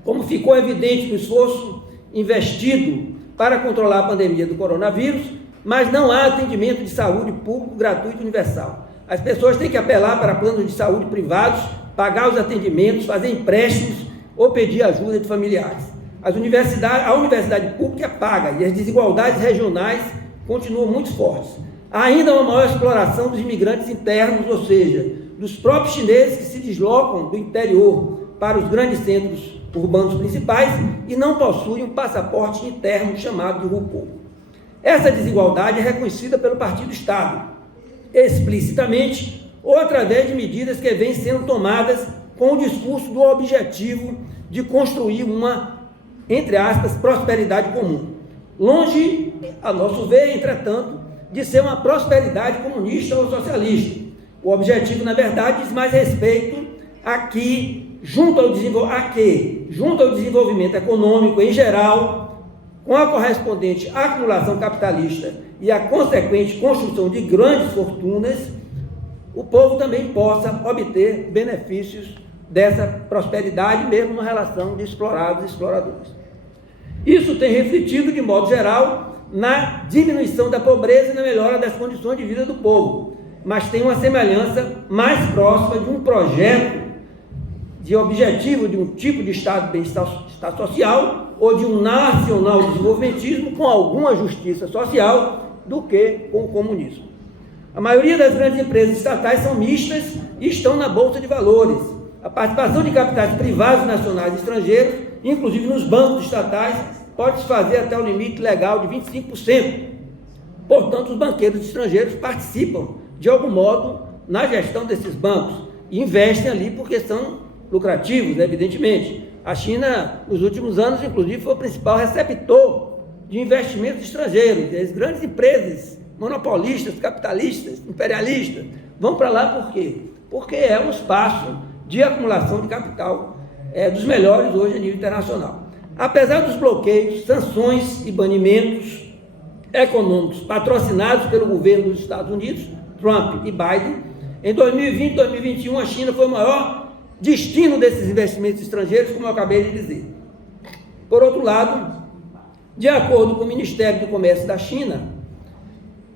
como ficou evidente no esforço investido para controlar a pandemia do coronavírus, mas não há atendimento de saúde público gratuito e universal. As pessoas têm que apelar para planos de saúde privados, pagar os atendimentos, fazer empréstimos ou pedir ajuda de familiares. A universidade pública é paga e as desigualdades regionais continuam muito fortes. Há ainda uma maior exploração dos imigrantes internos, ou seja, dos próprios chineses que se deslocam do interior para os grandes centros urbanos principais e não possuem um passaporte interno chamado de RUPO. Essa desigualdade é reconhecida pelo Partido Estado, explicitamente ou através de medidas que vêm sendo tomadas com o discurso do objetivo de construir uma, entre aspas, prosperidade comum. Longe, a nosso ver, entretanto, de ser uma prosperidade comunista ou socialista. O objetivo, na verdade, diz mais respeito a que, junto ao desenvolvimento econômico em geral, com a correspondente acumulação capitalista e a consequente construção de grandes fortunas, o povo também possa obter benefícios dessa prosperidade, mesmo na relação de explorados e exploradores. Isso tem refletido, de modo geral, na diminuição da pobreza e na melhora das condições de vida do povo, mas tem uma semelhança mais próxima de um projeto de objetivo de um tipo de Estado de bem-estar social ou de um nacional desenvolvimentismo com alguma justiça social do que com o comunismo. A maioria das grandes empresas estatais são mistas e estão na Bolsa de Valores. A participação de capitais privados, nacionais e estrangeiros, inclusive nos bancos estatais, pode se fazer até o limite legal de 25%. Portanto, os banqueiros estrangeiros participam, de algum modo, na gestão desses bancos e investem ali porque são lucrativos, né, evidentemente. A China, nos últimos anos, inclusive, foi o principal receptor de investimentos estrangeiros. As grandes empresas monopolistas, capitalistas, imperialistas, vão para lá por quê? Porque é um espaço de acumulação de capital dos melhores hoje a nível internacional. Apesar dos bloqueios, sanções e banimentos econômicos patrocinados pelo governo dos Estados Unidos, Trump e Biden, em 2020 e 2021 a China foi o maior destino desses investimentos estrangeiros, como eu acabei de dizer. Por outro lado, de acordo com o Ministério do Comércio da China,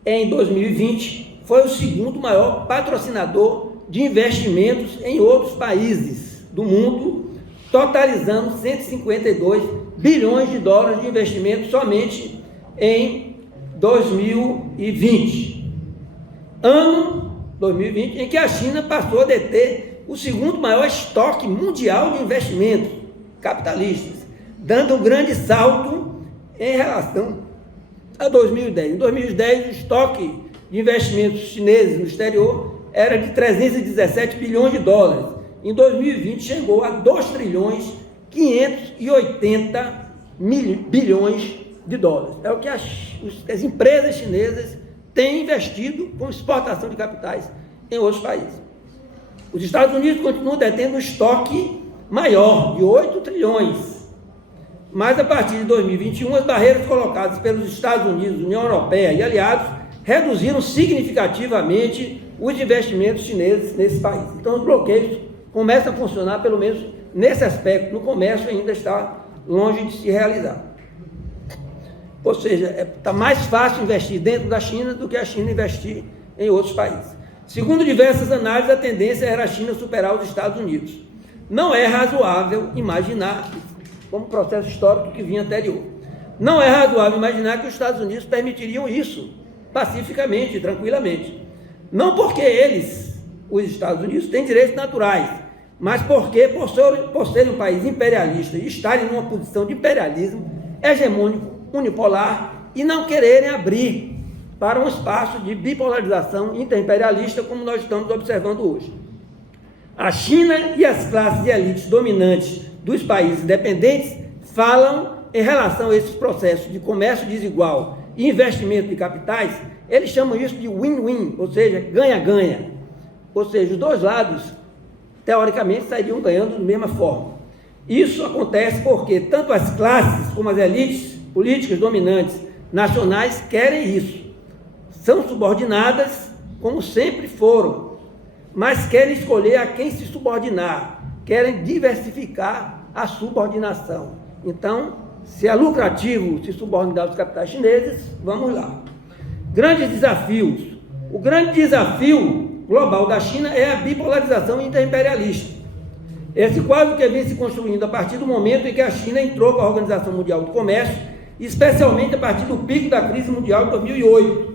em 2020 foi o segundo maior patrocinador de investimentos em outros países do mundo, totalizando 152 bilhões de dólares de investimento somente em 2020. Ano 2020, em que a China passou a deter o segundo maior estoque mundial de investimentos capitalistas, dando um grande salto em relação a 2010. Em 2010, o estoque de investimentos chineses no exterior era de 317 bilhões de dólares. Em 2020, chegou a 2 trilhões 580 bilhões de dólares. É o que as empresas chinesas têm investido com exportação de capitais em outros países. Os Estados Unidos continuam detendo um estoque maior, de 8 trilhões. Mas a partir de 2021, as barreiras colocadas pelos Estados Unidos, União Europeia e aliados reduziram significativamente os investimentos chineses nesse país. Então, os bloqueios começam a funcionar, pelo menos nesse aspecto, no comércio ainda está longe de se realizar. Ou seja, está mais fácil investir dentro da China do que a China investir em outros países. Segundo diversas análises, a tendência era a China superar os Estados Unidos. Não é razoável imaginar, como processo histórico que vinha anterior, não é razoável imaginar que os Estados Unidos permitiriam isso pacificamente, tranquilamente. Não porque eles, os Estados Unidos, têm direitos naturais, mas porque, por serem um país imperialista e estarem numa posição de imperialismo hegemônico, unipolar, e não quererem abrir para um espaço de bipolarização interimperialista, como nós estamos observando hoje. A China e as classes de elites dominantes dos países dependentes falam em relação a esses processos de comércio desigual e investimento de capitais. Eles chamam isso de win-win, ou seja, ganha-ganha. Ou seja, os dois lados, teoricamente, sairiam ganhando da mesma forma. Isso acontece porque tanto as classes como as elites políticas dominantes nacionais querem isso. São subordinadas, como sempre foram, mas querem escolher a quem se subordinar, querem diversificar a subordinação. Então, se é lucrativo se subordinar aos capitais chineses, vamos lá. Grandes desafios. O grande desafio global da China é a bipolarização interimperialista. Esse quadro que vem se construindo a partir do momento em que a China entrou para a Organização Mundial do Comércio, especialmente a partir do pico da crise mundial de 2008.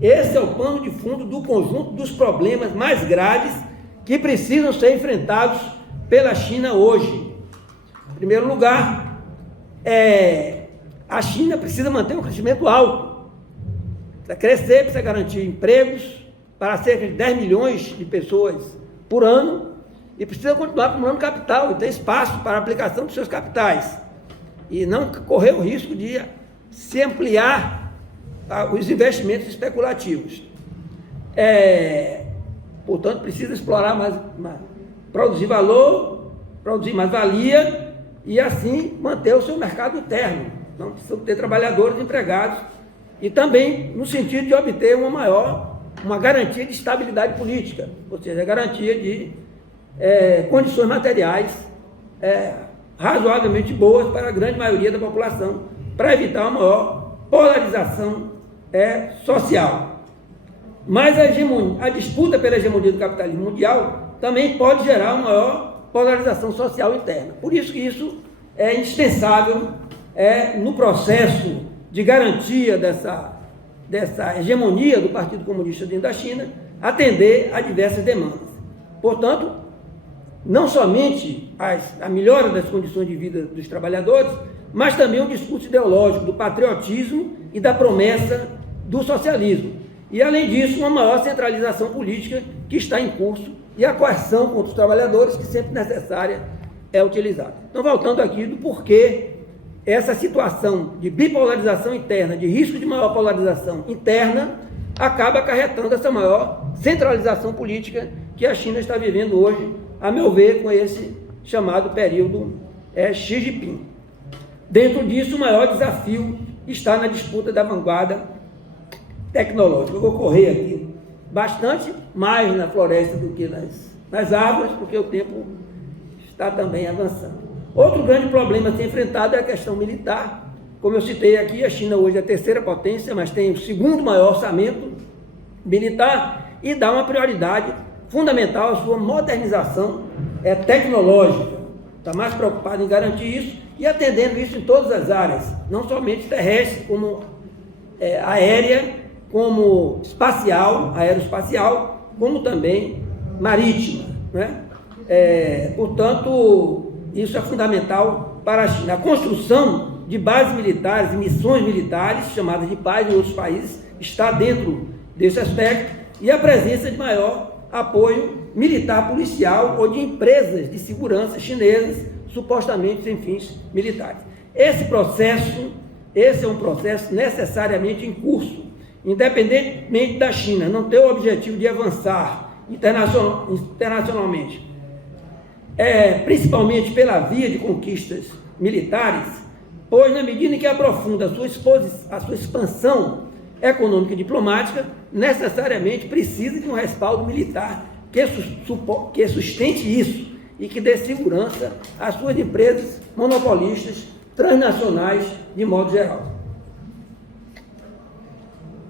Esse é o pano de fundo do conjunto dos problemas mais graves que precisam ser enfrentados pela China hoje. Em primeiro lugar, a China precisa manter um crescimento alto. Precisa crescer, precisa garantir empregos para cerca de 10 milhões de pessoas por ano e precisa continuar acumulando capital e ter espaço para a aplicação dos seus capitais. E não correr o risco de se ampliar os investimentos especulativos. Portanto, precisa explorar mais, produzir valor, produzir mais valia e assim manter o seu mercado interno. Não precisa ter trabalhadores empregados e também no sentido de obter uma garantia de estabilidade política, ou seja, a garantia de condições materiais razoavelmente boas para a grande maioria da população, para evitar uma maior polarização social. Mas a disputa pela hegemonia do capitalismo mundial também pode gerar uma maior polarização social interna. Por isso que isso é indispensável no processo de garantia dessa hegemonia do Partido Comunista dentro da China, atender a diversas demandas. Portanto, não somente a melhora das condições de vida dos trabalhadores, mas também um discurso ideológico do patriotismo e da promessa do socialismo. E, além disso, uma maior centralização política que está em curso e a coerção contra os trabalhadores, que sempre necessária, é utilizada. Então, voltando aqui do porquê essa situação de bipolarização interna, de risco de maior polarização interna, acaba acarretando essa maior centralização política que a China está vivendo hoje, a meu ver, com esse chamado período Xi Jinping. Dentro disso, o maior desafio está na disputa da vanguarda tecnológica. Eu vou correr aqui bastante mais na floresta do que nas árvores, porque o tempo está também avançando. Outro grande problema a ser enfrentado é a questão militar. Como eu citei aqui, a China hoje é a terceira potência, mas tem o segundo maior orçamento militar e dá uma prioridade fundamental à sua modernização tecnológica. Está mais preocupado em garantir isso e atendendo isso em todas as áreas, não somente terrestre, como aérea, como aeroespacial, como também marítima, né? Portanto, isso é fundamental para a China. A construção de bases militares e missões militares, chamadas de paz em outros países, está dentro desse aspecto, e a presença de maior apoio militar policial ou de empresas de segurança chinesas, supostamente sem fins militares. Esse é um processo necessariamente em curso, independentemente da China não ter o objetivo de avançar internacionalmente, principalmente pela via de conquistas militares, pois na medida em que aprofunda a sua expansão econômica e diplomática, necessariamente precisa de um respaldo militar que sustente isso e que dê segurança às suas empresas monopolistas transnacionais de modo geral.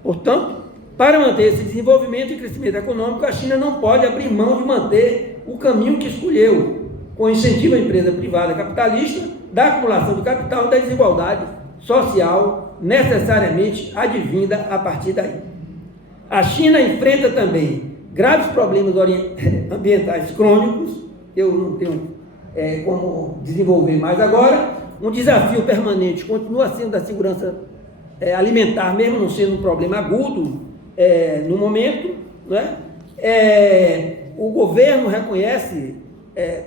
Portanto, para manter esse desenvolvimento e crescimento econômico, a China não pode abrir mão de manter o caminho que escolheu, com incentivo à empresa privada capitalista, da acumulação do capital e da desigualdade social necessariamente advinda a partir daí. A China enfrenta também graves problemas ambientais crônicos, eu não tenho como desenvolver mais agora. Um desafio permanente continua sendo da segurança alimentar, mesmo não sendo um problema agudo no momento, né? O governo reconhece,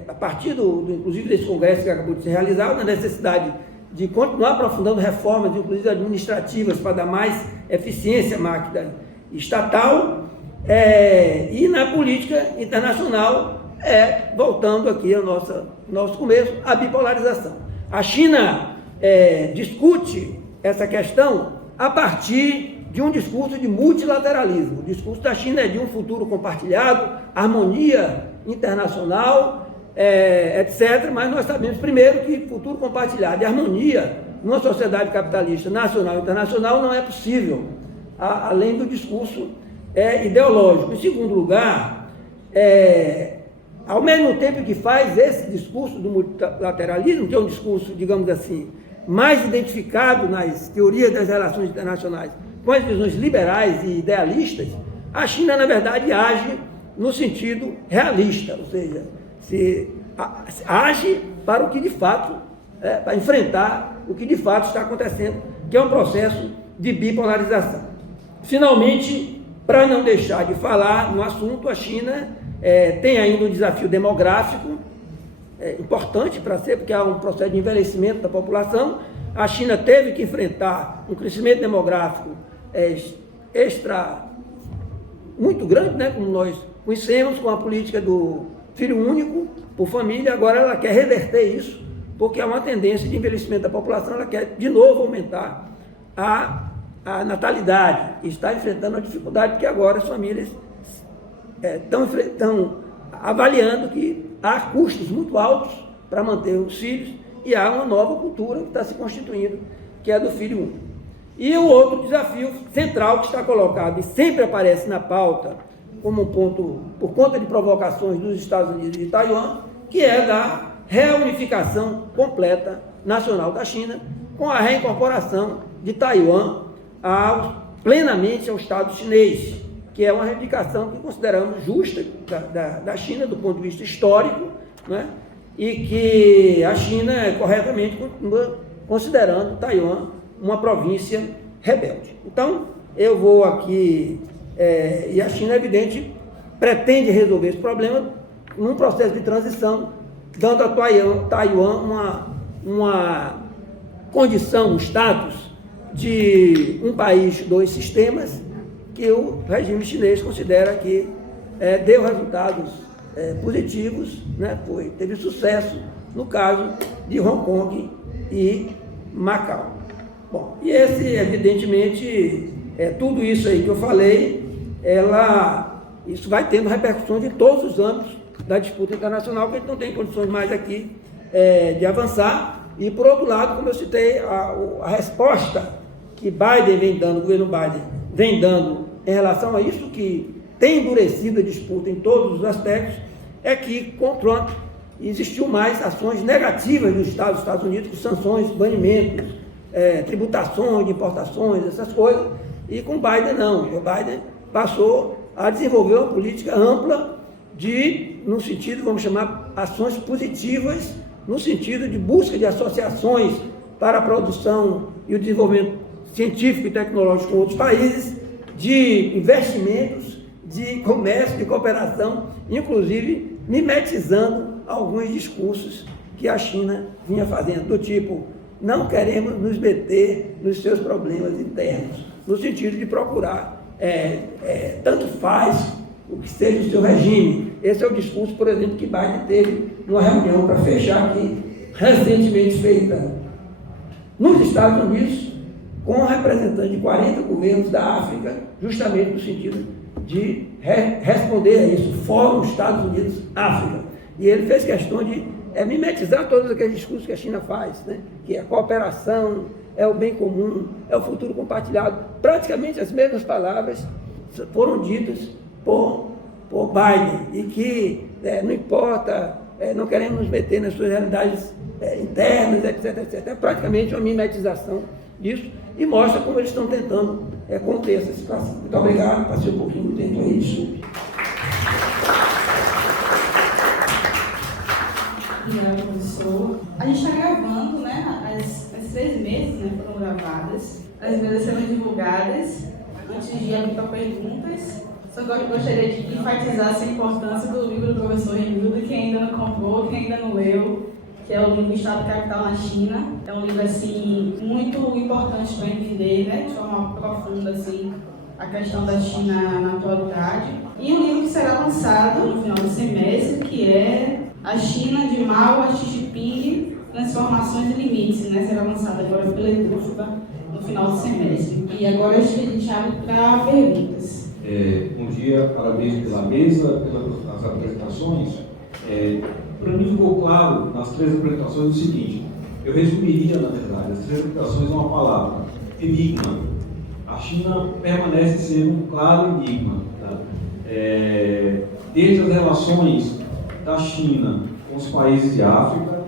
a partir inclusive desse congresso que acabou de ser realizado, a necessidade de continuar aprofundando reformas, inclusive administrativas, para dar mais eficiência à máquina estatal, e na política internacional, voltando aqui ao nosso começo, a bipolarização. A China discute essa questão a partir de um discurso de multilateralismo. O discurso da China é de um futuro compartilhado, harmonia internacional, etc. Mas nós sabemos, primeiro, que futuro compartilhado e harmonia numa sociedade capitalista nacional e internacional não é possível, além do discurso ideológico. Em segundo lugar, ao mesmo tempo que faz esse discurso do multilateralismo, que é um discurso, digamos assim, mais identificado nas teorias das relações internacionais com as visões liberais e idealistas, a China, na verdade, age no sentido realista, ou seja, age para o que de fato, para enfrentar o que de fato está acontecendo, que é um processo de bipolarização. Finalmente, para não deixar de falar no assunto, a China tem ainda um desafio demográfico importante para ser, porque há um processo de envelhecimento da população. A China teve que enfrentar um crescimento demográfico muito grande, né, como nós conhecemos, com a política do filho único por família. Agora ela quer reverter isso, porque há uma tendência de envelhecimento da população, ela quer de novo aumentar a natalidade, e está enfrentando a dificuldade, porque agora as famílias estão avaliando que há custos muito altos para manter os filhos, e há uma nova cultura que está se constituindo, que é a do filho único. E o outro desafio central que está colocado e sempre aparece na pauta como um ponto, por conta de provocações dos Estados Unidos e de Taiwan, que é da reunificação completa nacional da China, com a reincorporação de Taiwan plenamente ao Estado chinês, que é uma reivindicação que consideramos justa da China, do ponto de vista histórico, né? E que a China corretamente continua considerando Taiwan uma província rebelde. Então, eu vou aqui, e a China, é evidente, pretende resolver esse problema num processo de transição, dando a Taiwan uma condição, um status de um país, dois sistemas, que o regime chinês considera que deu resultados positivos, né? Teve sucesso no caso de Hong Kong e Macau. Bom, e evidentemente, tudo isso aí que eu falei, isso vai tendo repercussões em todos os âmbitos da disputa internacional, que a gente não tem condições mais aqui de avançar. E, por outro lado, como eu citei, a resposta que Biden vem dando, o governo Biden vem dando em relação a isso, que tem endurecido a disputa em todos os aspectos, é que com Trump existiu mais ações negativas dos Estados Unidos, com sanções, banimentos, tributações de importações, essas coisas, e com Biden não. O Biden passou a desenvolver uma política ampla no sentido, vamos chamar, ações positivas, no sentido de busca de associações para a produção e o desenvolvimento científico e tecnológico com outros países, de investimentos, de comércio, de cooperação, inclusive mimetizando alguns discursos que a China vinha fazendo, do tipo, não queremos nos meter nos seus problemas internos, no sentido de procurar, tanto faz o que seja o seu regime. Esse é o discurso, por exemplo, que Biden teve numa reunião para fechar aqui, recentemente feita nos Estados Unidos, com representantes de 40 governos da África, justamente no sentido de responder a isso, Fórum Estados Unidos-África. E ele fez questão de mimetizar todos aqueles discursos que a China faz, né? Que é a cooperação, é o bem comum, é o futuro compartilhado. Praticamente as mesmas palavras foram ditas por Biden, e que não importa, não queremos nos meter nas suas realidades internas, etc, etc. É praticamente uma mimetização disso, e mostra como eles estão tentando conter essa situação. Muito obrigado, passei um pouquinho do tempo aí, desculpe. Obrigada, professor. A gente está gravando, né? As 3 mesas, né, foram gravadas. As mesas serão divulgadas antes de abrir para perguntas. Só que eu gostaria de enfatizar essa importância do livro do professor Remildo, que ainda não comprou, que ainda não leu, que é o livro Estado Capital na China. É um livro, assim, muito importante para entender, né, de forma profunda, assim, a questão da China na atualidade. E um livro que será lançado no final do semestre, que é A China de Mao a Xi Jinping, Transformações e Limites, né? Será lançado agora pela EDUFBA no final do semestre. E agora acho que a gente abre para perguntas. Bom dia, parabéns pela mesa, pelas apresentações. Para mim ficou claro nas 3 apresentações o seguinte: eu resumiria, na verdade, as 3 apresentações em uma palavra: enigma. A China permanece sendo um claro enigma. Tá? Desde as relações da China com os países de África,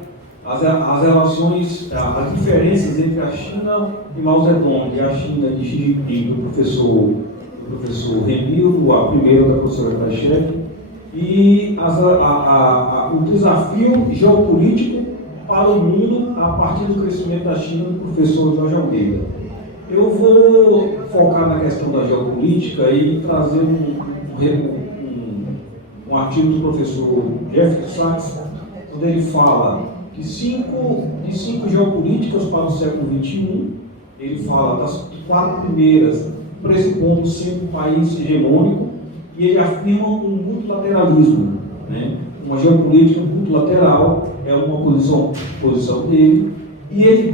as relações, as diferenças entre a China de Mao Zedong e a China de Xi Jinping, do professor Remildo, a primeira da professora Krachek, e o desafio geopolítico para o mundo a partir do crescimento da China do professor Jorge Almeida. Eu vou focar na questão da geopolítica e trazer um artigo do professor Jeffrey Sachs, onde ele fala de cinco geopolíticas para o século XXI. Ele fala das 4 primeiras, pressupondo sempre um país hegemônico, e ele afirma um multilateralismo, né? Uma geopolítica multilateral é uma posição dele, e ele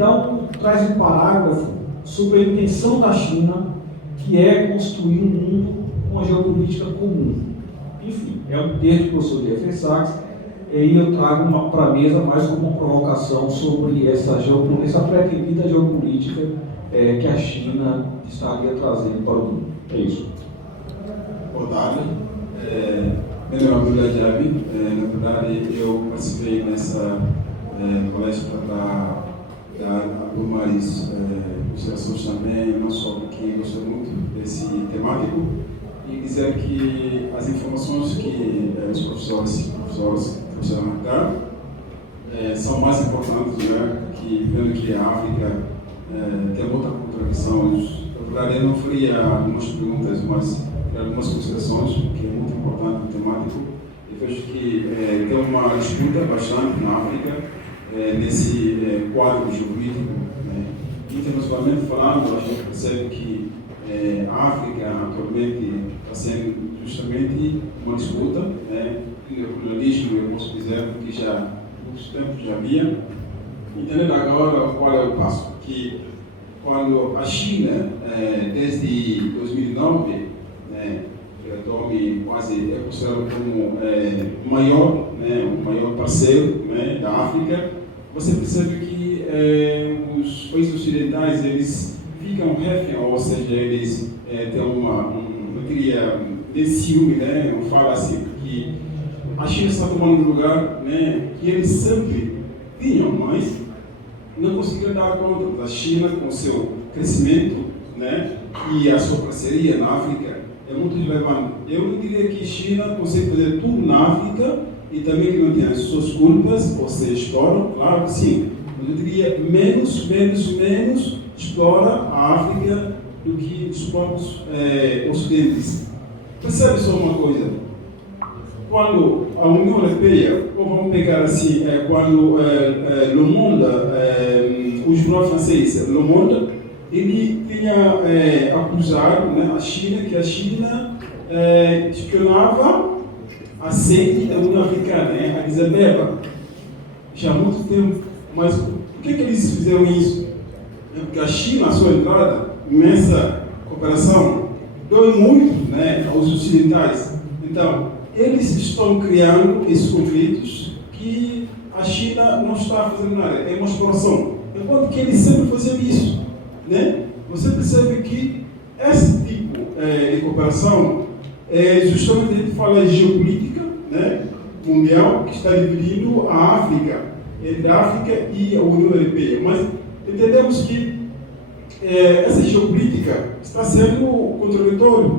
traz um parágrafo sobre a intenção da China, que é construir um mundo com uma geopolítica comum. Enfim, é um texto do professor Jeffrey Sachs, e eu trago para a mesa mais como uma provocação sobre essa pretendida geopolítica que a China estaria trazendo para o mundo. É isso. Boa tarde. Meu nome é Jabi. Na verdade, eu participei nessa palestra para dar algumas considerações também, não só porque gostei muito desse temático, e dizer que as informações que os professores dar são mais importantes, né, que vendo que a África tem outra contradição. Na verdade, eu não faria algumas perguntas, mas algumas considerações, que é muito importante no temático. Eu vejo que tem uma disputa bastante na África, nesse quadro jurídico. Internacionalmente falando, a gente percebe que a África atualmente está sendo justamente uma disputa, e o colonialismo, eu posso dizer que já há muitos tempos já havia. Entendendo agora qual é o passo, que quando a China, desde 2009, tome quase é considerado como o maior parceiro, da África, você percebe que os países ocidentais eles ficam refém, ou seja, eles têm eu queria desse ciúme, eu falo assim, que a China está tomando um lugar, que eles sempre tinham, mas não conseguiram dar conta. A China, com seu crescimento, e a sua parceria na África, é muito relevante. Eu não diria que a China consegue fazer tudo na África e também que não tem as suas culpas, ou seja, explora, claro que sim. Mas eu diria menos explora a África do que os povos ocidentes. Percebe só uma coisa? Quando a União Europeia, ou vamos pegar assim, quando Le Monde, o jornal francês Le Monde, ele tinha acusado a China, que a China espionava a sede da União Africana, a Addis Abeba, já há muito tempo. Mas por que eles fizeram isso? porque a China, a sua entrada nessa cooperação, dói muito, né, aos ocidentais. Então, eles estão criando esses conflitos que a China não está fazendo nada, é uma exploração. Enquanto que eles sempre faziam isso, né? Você percebe que esse tipo de cooperação justamente a gente fala de geopolítica, né, mundial, que está dividindo a África, entre a África e a União Europeia. Mas entendemos que essa geopolítica está sendo contraditória,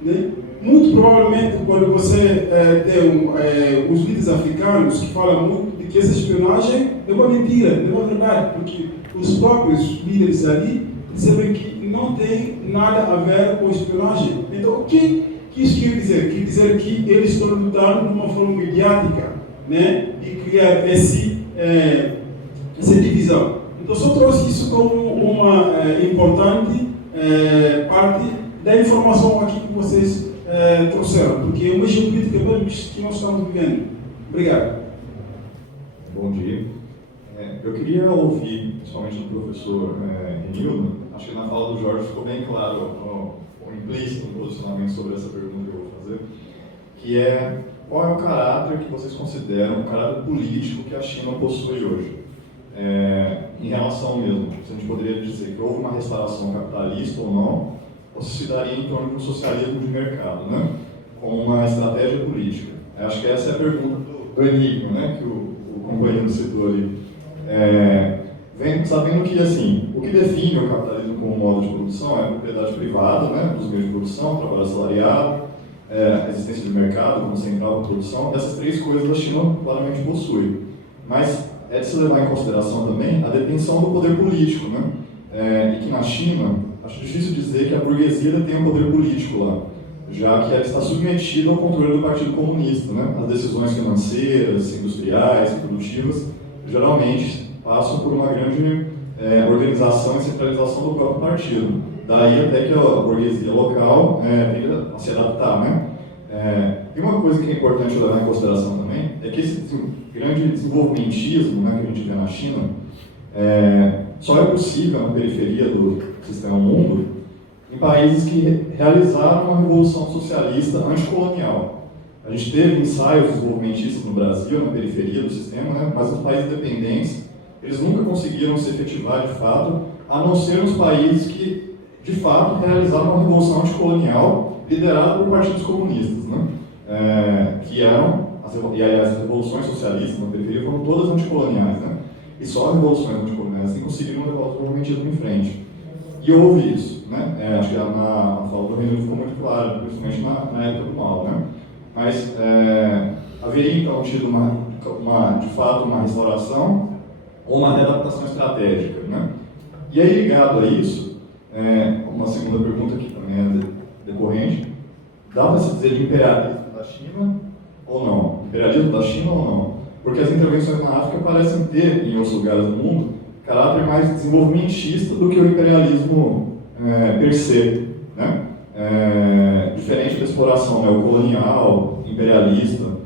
né? Muito provavelmente, quando você tem os líderes africanos que falam muito de que essa espionagem é uma mentira, não é uma verdade, porque os próprios líderes ali percebem que não tem nada a ver com espionagem. Então, o que isso quer dizer? Quer dizer que eles estão lutando de uma forma mediática, né, de criar essa divisão. Então, só trouxe isso como uma importante parte da informação aqui que vocês trouxeram, porque é uma geopolítica mesmo que nós estamos vivendo. Obrigado. Bom dia. Eu queria ouvir, principalmente do professor Renildo, acho que na fala do Jorge ficou bem claro o implícito no posicionamento sobre essa pergunta que eu vou fazer, que é qual é o caráter que vocês consideram, o caráter político que a China possui hoje? Em relação mesmo, se a gente poderia dizer que houve uma restauração capitalista ou não, ou se daria em torno de um socialismo de mercado, né? Como uma estratégia política. Acho que essa é a pergunta do enigma, né? Que o companheiro citou ali. Sabendo que, assim, o que define o capitalismo como modo de produção é a propriedade privada, né, dos meios de produção, trabalho assalariado, a existência de mercado como central de produção. Essas três coisas a China claramente possui. Mas é de se levar em consideração também a detenção do poder político, né? E que na China, acho difícil dizer que a burguesia tem um poder político lá, já que ela está submetida ao controle do Partido Comunista, né? As decisões financeiras, industriais e produtivas geralmente passam por uma grande organização e centralização do próprio partido. Daí até que a burguesia local tem a se adaptar, né? E uma coisa que é importante levar em consideração também é que esse grande desenvolvimentismo, né, que a gente vê na China só é possível na periferia do sistema mundo em países que realizaram uma revolução socialista anticolonial. A gente teve ensaios desenvolvimentistas no Brasil, na periferia do sistema, né, mas nos países dependentes eles nunca conseguiram se efetivar de fato, a não ser nos países que de fato realizaram uma revolução anticolonial liderada por partidos comunistas, né? Que eram, as revoluções socialistas na periferia foram todas anticoloniais, né? E só as revoluções anticoloniais que conseguiram levar o desenvolvimentismo em frente. E houve isso, né? Acho que na fala do Reino ficou muito claro, principalmente na época do Mao, né? Mas haveria então tido de fato uma restauração ou uma readaptação estratégica, né? E aí, ligado a isso, uma segunda pergunta que também é decorrente, dá para se dizer de imperialismo da China ou não? Imperialismo da China ou não? Porque as intervenções na África parecem ter, em outros lugares do mundo, caráter mais desenvolvimentista do que o imperialismo per se, né? Diferente da exploração neocolonial, imperialista,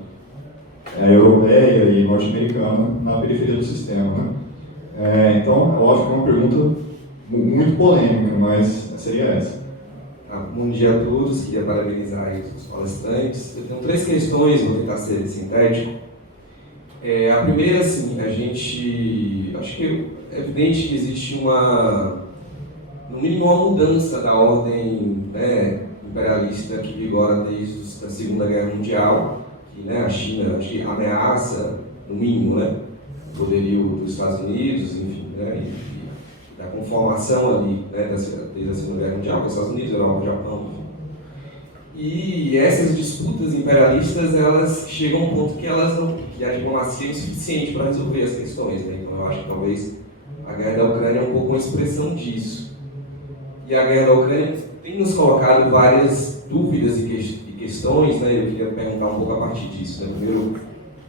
europeia e norte-americana na periferia do sistema, né? Então, é lógico que é uma pergunta muito polêmica, mas seria essa. Bom dia a todos, queria parabenizar aí os palestrantes. Eu tenho 3 questões, vou tentar ser sintético. A primeira, assim, acho que é evidente que existe no mínimo uma mudança da ordem, né, imperialista que vigora desde a Segunda Guerra Mundial, que, né, a China ameaça, no mínimo, né, o poderio dos Estados Unidos, enfim, né, e da conformação ali, né, desde a Segunda Guerra Mundial, com os Estados Unidos, Europa, Japão, enfim. E essas disputas imperialistas, elas chegam a um ponto que a diplomacia é insuficiente para resolver as questões, né? Então eu acho que talvez a guerra da Ucrânia é um pouco uma expressão disso. E a guerra da Ucrânia tem nos colocado várias dúvidas e questões, né? Eu queria perguntar um pouco a partir disso, né? Primeiro,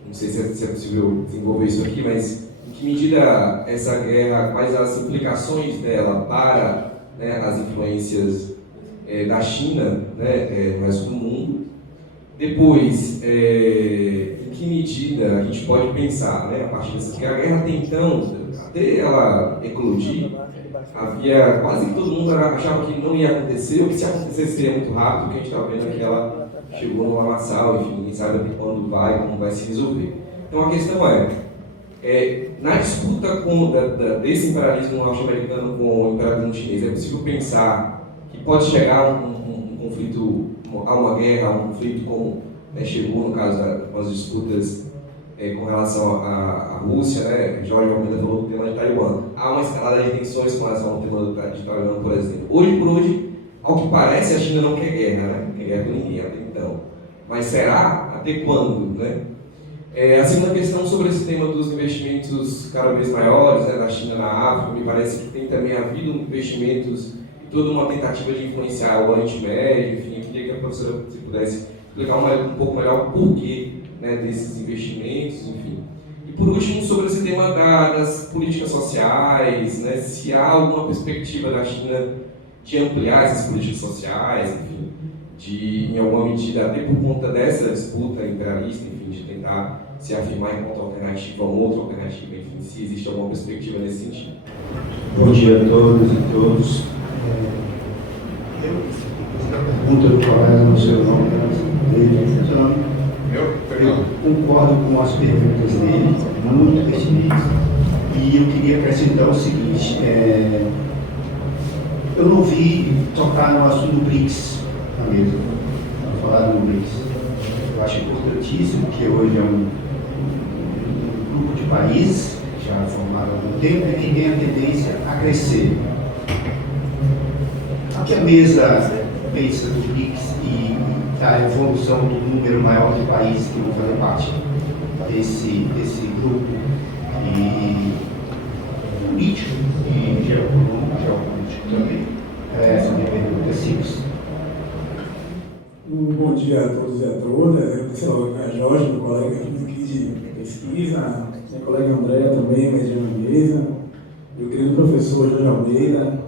não sei se é possível desenvolver isso aqui, mas em que medida essa guerra, quais as implicações dela para, né, as influências da China, né, no resto do mundo. Depois, em que medida a gente pode pensar, né, a partir dessa, porque a guerra até então, até ela eclodir, havia quase que todo mundo achava que não ia acontecer, ou que se acontecesse seria muito rápido, que a gente estava vendo é que ela chegou no lamaçal, enfim, ninguém sabe quando vai, como vai se resolver. Então a questão na disputa desse imperialismo norte-americano com o imperialismo chinês, é possível pensar que pode chegar um conflito, a uma guerra, um conflito como chegou no caso com as disputas com relação à Rússia, né? Jorge Almeida falou do tema de Taiwan. Há uma escalada de tensões com relação ao tema de Taiwan, por exemplo. Hoje por hoje, ao que parece, a China não quer guerra, né? Não quer guerra com ninguém até então. Mas será? Até quando, né? A segunda questão sobre esse tema dos investimentos cada vez maiores, né, da China na África, me parece que tem também havido investimentos e toda uma tentativa de influenciar o Oriente Médio, enfim, eu queria que a professora, se pudesse, explicar um pouco melhor o porquê, né, desses investimentos, enfim. E por último, sobre esse tema das políticas sociais, né, se há alguma perspectiva da China de ampliar essas políticas sociais, enfim, de, em alguma medida, até por conta dessa disputa imperialista, enfim, de tentar se afirmar enquanto alternativa ou outra alternativa, enfim, se existe alguma perspectiva nesse sentido. Bom dia a todas e todos. A pergunta do colega no seu nome, eu concordo com as perguntas dele, muito pertinentes, e eu queria acrescentar o seguinte, eu não vi tocar no assunto do BRICS na mesa, para falar do BRICS. Eu acho importantíssimo que hoje é um grupo de países, já formado há algum tempo, e que tem a tendência a crescer. O que a mesa pensa do BRICS e da evolução do número maior de países que vão fazer parte desse grupo político e geopolítico também? Essa é a minha pergunta, simples. Bom dia a todos e a todas. Eu sou a Jorge, meu colega aqui de pesquisa, minha colega Andréa também, mediana mesa, meu querido professor Jorge Almeida,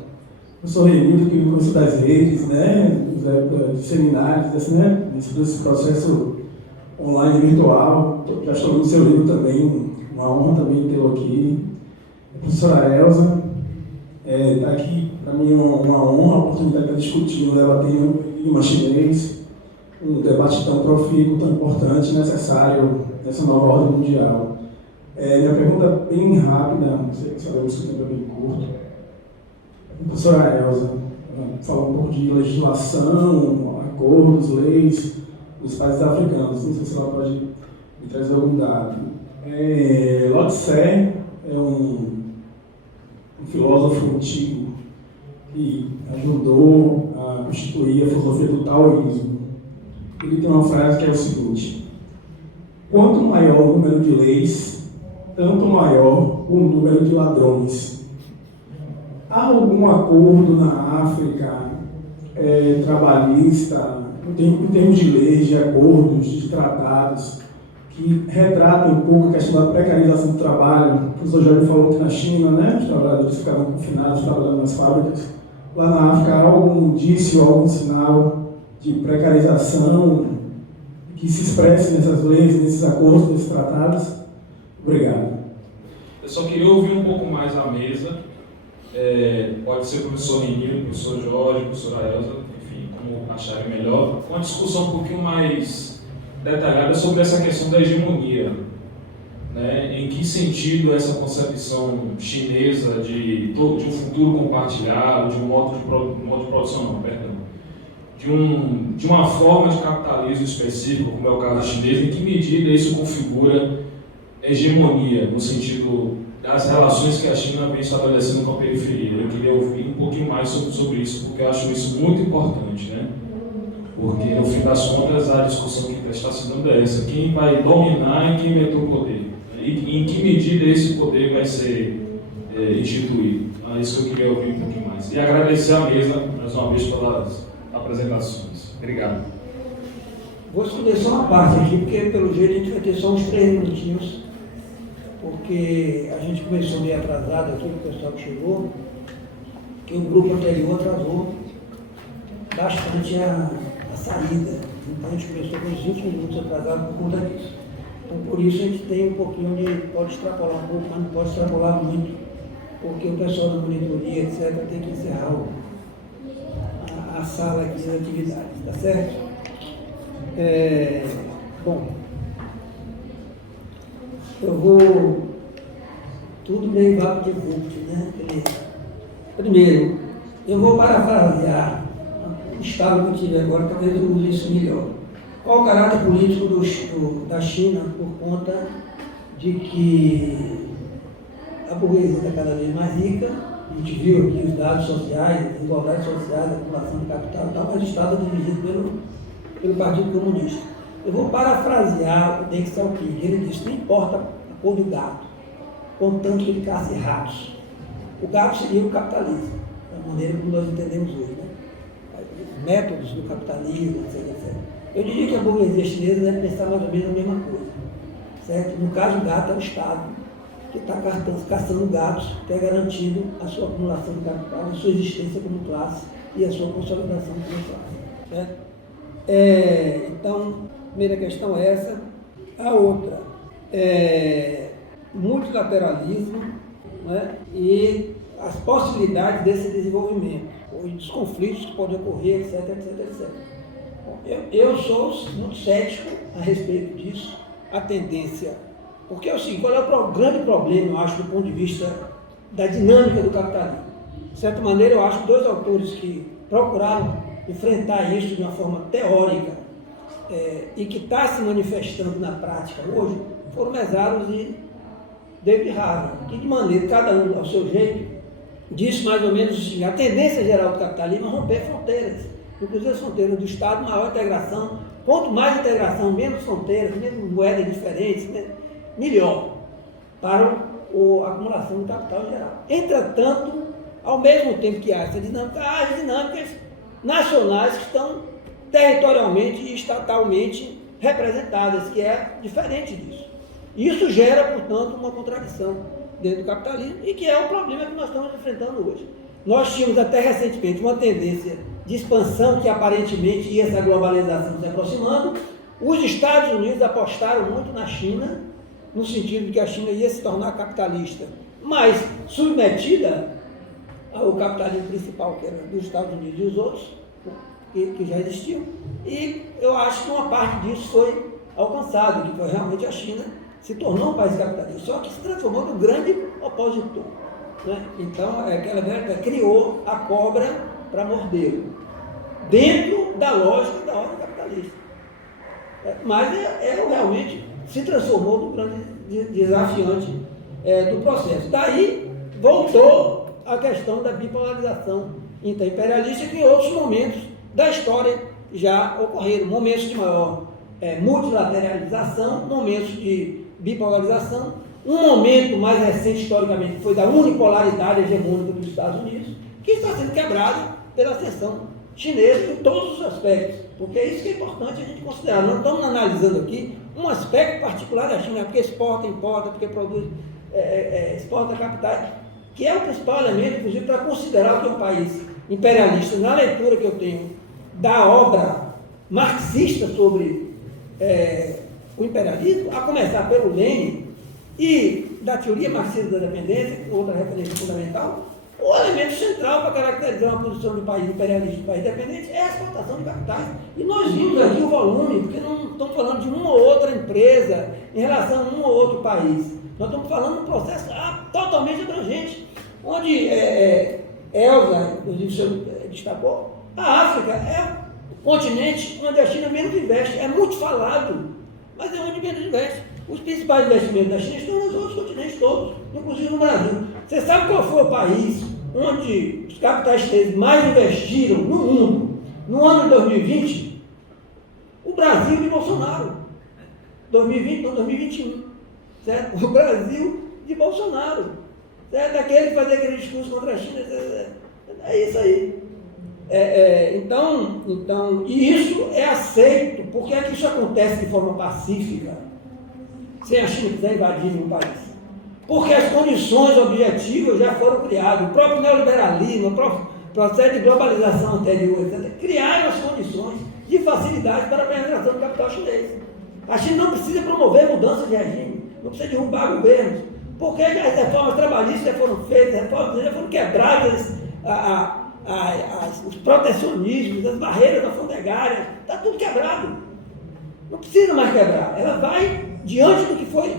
professor Renildo, que me conhece das redes, né, dos seminários, assim, né, desse processo online virtual. Já estou lendo seu livro também, uma honra também tê-lo aqui. A professora Elza, está aqui, para mim, uma honra, a oportunidade de discutir, debatendo o idioma chinês, um debate tão profícuo, tão importante, necessário nessa nova ordem mundial. Minha pergunta é bem rápida, não sei se sabemos que o tempo é bem curto. A professora Elza falou um pouco de legislação, acordos, leis dos países africanos. Não sei se ela pode me trazer algum dado. Lao Tse é um filósofo antigo que ajudou a constituir a filosofia do taoísmo. Ele tem uma frase que é o seguinte: quanto maior o número de leis, tanto maior o número de ladrões. Há algum acordo na África trabalhista, em termos de leis, de acordos, de tratados, que retratem um pouco a questão da precarização do trabalho? O professor Jorge falou que na China, né, os trabalhadores ficavam confinados trabalhando nas fábricas. Lá na África, há algum indício, algum sinal de precarização que se expresse nessas leis, nesses acordos, nesses tratados? Obrigado. Eu só queria ouvir um pouco mais a mesa. Pode ser o professor Renildo, o professor Jorge, a professora Elza, enfim, como acharem melhor, uma discussão um pouquinho mais detalhada sobre essa questão da hegemonia, né? Em que sentido essa concepção chinesa de um futuro compartilhado, de um modo de produção, não, perdão, de uma forma de capitalismo específico, como é o caso chinês, em que medida isso configura hegemonia, no sentido das relações que a China vem estabelecendo com a periferia. Eu queria ouvir um pouquinho mais sobre isso, porque eu acho isso muito importante, né? Porque, no fim das contas, a discussão que está se dando é essa: quem vai dominar e quem vai ter o poder? E em que medida esse poder vai ser instituído? É isso que eu queria ouvir um pouquinho mais. E agradecer à mesa, mais uma vez, pelas apresentações. Obrigado. Vou escolher só uma parte aqui, porque pelo jeito a gente vai ter só uns 3 minutinhos, porque a gente começou meio atrasado aqui, o pessoal que chegou, que o grupo anterior atrasou bastante a saída. Então a gente começou com uns 20 minutos atrasado por conta disso. Então por isso a gente tem um pouquinho de, pode extrapolar um pouco, mas não pode extrapolar muito, porque o pessoal da monitoria, etc., tem que encerrar a sala aqui das atividades, tá certo? Bom, eu vou tudo meio vapt-vupt, né? Primeiro, eu vou parafrasear o estado que eu tive agora, talvez eu use isso melhor. Qual o caráter político da China por conta de que a burguesia está cada vez mais rica? A gente viu aqui os dados sociais, as desigualdades sociais, a população de capital e tal, mas o Estado é dirigido pelo Partido Comunista. Eu vou parafrasear o Deng Xiaoping. Ele disse: não importa a cor do gato, contanto que ele caça ratos. O gato seria o capitalismo, da maneira como nós entendemos hoje, né? Os métodos do capitalismo, etc, etc. Eu diria que a burguesia chinesa deve pensar mais ou menos a mesma coisa, certo? No caso, o gato é o Estado, que está caçando gatos, que é garantindo a sua acumulação de capital, a sua existência como classe e a sua consolidação como classe, certo? Então, a primeira questão é essa. A outra é multilateralismo, né? E as possibilidades desse desenvolvimento, ou dos conflitos que podem ocorrer, etc, etc, etc. Bom, eu sou muito cético a respeito disso, a tendência, porque assim, qual é o grande problema, eu acho, do ponto de vista da dinâmica do capitalismo? De certa maneira, eu acho que dois autores que procuraram enfrentar isso de uma forma teórica e que está se manifestando na prática hoje, foram Mesaros e David Harvey, que de maneira, cada um ao seu jeito, disse mais ou menos assim: a tendência geral do capitalismo é romper fronteiras, inclusive as fronteiras do Estado, maior integração. Quanto mais integração, menos fronteiras, menos moedas diferentes, né? Melhor para a acumulação do capital em geral. Entretanto, ao mesmo tempo que há essa dinâmica, há as dinâmicas nacionais que estão territorialmente e estatalmente representadas, que é diferente disso. Isso gera, portanto, uma contradição dentro do capitalismo e que é o problema que nós estamos enfrentando hoje. Nós tínhamos até recentemente uma tendência de expansão que aparentemente ia essa globalização se aproximando. Os Estados Unidos apostaram muito na China, no sentido de que a China ia se tornar capitalista, mas submetida ao capitalismo principal, que era dos Estados Unidos e os outros, que já existiam. E eu acho que uma parte disso foi alcançada, que foi realmente a China se tornou um país capitalista, só que se transformou num grande opositor, né? Então, aquela velha criou a cobra para mordê-lo, dentro da lógica da ordem capitalista. Mas realmente se transformou num grande desafiante do processo. Daí voltou a questão da bipolarização interimperialista, que em outros momentos da história já ocorreram, momentos de maior multilateralização, momentos de bipolarização, um momento mais recente historicamente foi da unipolaridade hegemônica dos Estados Unidos, que está sendo quebrada pela ascensão chinesa em todos os aspectos, porque é isso que é importante a gente considerar. Nós estamos analisando aqui um aspecto particular da China, porque exporta, importa, porque produz, exporta capitais, que é o principal elemento, inclusive, para considerar que é um país imperialista. Na leitura que eu tenho da obra marxista sobre o imperialismo, a começar pelo Lenin e da teoria marxista da dependência, outra referência fundamental, o elemento central para caracterizar uma posição de país imperialista e de país dependente é a exportação de capitais. E nós vimos aqui o volume, porque não estamos falando de uma ou outra empresa em relação a um ou outro país. Nós estamos falando de um processo totalmente abrangente, onde Elza, inclusive, o senhor destacou, a África é o continente onde a China menos investe, é muito falado, mas é onde menos investe. Os principais investimentos da China estão nos outros continentes todos, inclusive no Brasil. Você sabe qual foi o país onde os capitais chineses mais investiram no mundo no ano de 2020? O Brasil de Bolsonaro. 2020, não, 2021. Certo? O Brasil de Bolsonaro. Certo? Aquele que fazia aquele discurso contra a China. É isso aí. Então, e isso é aceito. Por que é que isso acontece de forma pacífica, sem a China quiser invadir um país? Porque as condições objetivas já foram criadas. O próprio neoliberalismo, o próprio processo de globalização anterior, etc., criaram as condições de facilidade para a penetração do capital chinês. A China não precisa promover mudança de regime, não precisa derrubar governos. Por que as reformas trabalhistas já foram feitas, as reformas já foram quebradas, os protecionismos, as barreiras alfandegárias, está tudo quebrado. Não precisa mais quebrar. Ela vai diante do que foi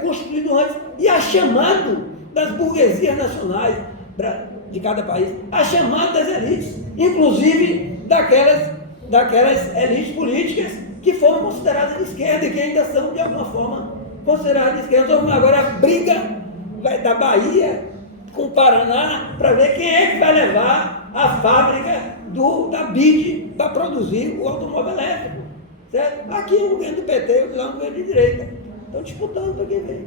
construído antes. E a chamado das burguesias nacionais de cada país, a chamado das elites, inclusive daquelas elites políticas que foram consideradas de esquerda e que ainda são, de alguma forma, consideradas de esquerda. Então, agora a briga da Bahia com o Paraná para ver quem é que vai levar a fábrica da BID para produzir o automóvel elétrico. Certo? Aqui é o governo do PT, lá o governo de direita. Estão disputando para quem vem.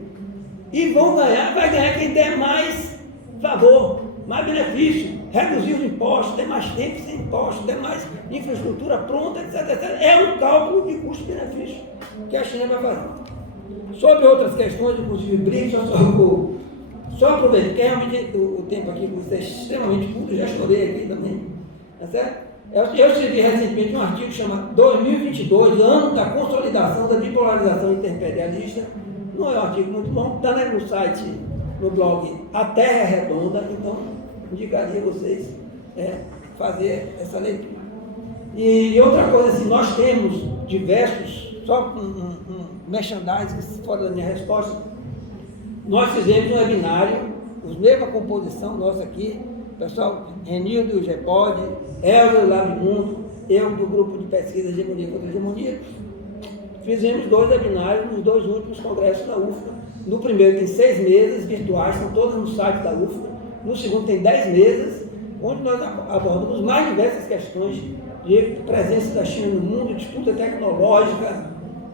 E vai ganhar quem der mais favor, mais benefício, reduzir os impostos, ter mais tempo sem impostos, ter mais infraestrutura pronta, etc, etc. É um cálculo de custo-benefício que a China vai fazer. Sobre outras questões, inclusive BRICS, só aproveito, porque realmente o tempo aqui é extremamente curto, já chorei aqui também, tá certo? Eu escrevi recentemente um artigo chamado 2022, ano da consolidação da bipolarização interimperialista. Não é um artigo muito longo, está no site, no blog A Terra é Redonda, então indicaria a vocês fazer essa leitura. E outra coisa, assim, nós temos diversos, só um merchandising, fora da minha resposta, nós fizemos um webinário, os mesma composição nossa aqui, pessoal, Renildo, Gepod, Elza do Labimundo, eu do grupo de pesquisa Hegemonia contra Hegemonia, fizemos 2 webinários nos 2 últimos congressos da UFBA. No primeiro tem 6 mesas virtuais, estão todas no site da UFBA. No segundo tem 10 mesas, onde nós abordamos mais diversas questões de presença da China no mundo, disputa tecnológica,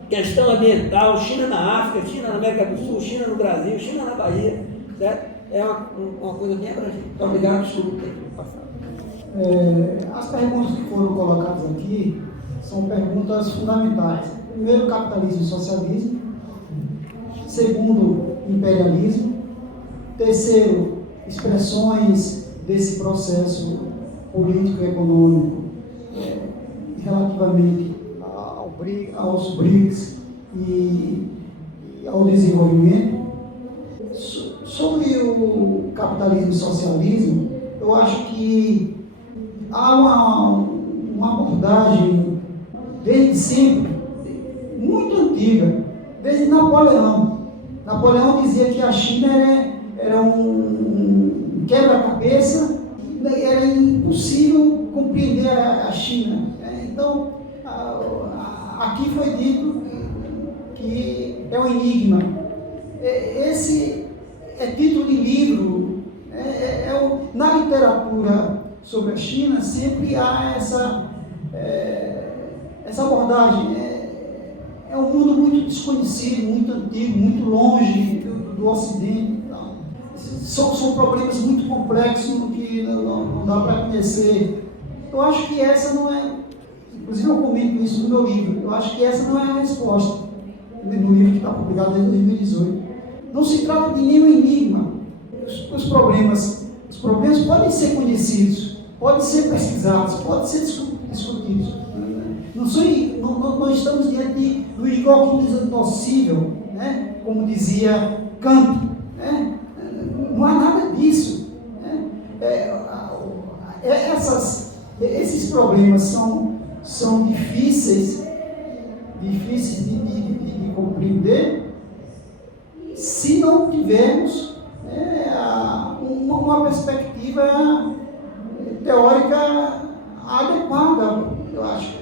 questão ambiental, China na África, China na América do Sul, China no Brasil, China na Bahia, certo? É uma coisa bem abrangente. Muito obrigado, desculpa o tempo passado. As perguntas que foram colocadas aqui são perguntas fundamentais. Primeiro, capitalismo e socialismo. Segundo, imperialismo. Terceiro, expressões desse processo político e econômico relativamente aos BRICS e ao desenvolvimento. Sobre o capitalismo e socialismo, eu acho que há uma abordagem desde sempre, muito antiga, desde Napoleão. Napoleão dizia que a China era um quebra-cabeça, era impossível compreender a China. Então, aqui foi dito que é um enigma. Esse é título de livro. Na literatura sobre a China sempre há essa abordagem. É um mundo muito desconhecido, muito antigo, muito longe do Ocidente. Então, são problemas muito complexos que não dá para conhecer. Eu acho que essa não é, inclusive eu comento isso no meu livro, eu acho que essa não é a resposta, no livro que está publicado desde 2018. Não se trata de nenhum enigma. Os problemas podem ser conhecidos, podem ser pesquisados, podem ser discutidos. Não estamos diante do igual impossível, né? Como dizia Kant. Né? Não há nada disso. Né? Esses problemas são difíceis de compreender se não tivermos uma perspectiva teórica adequada, eu acho.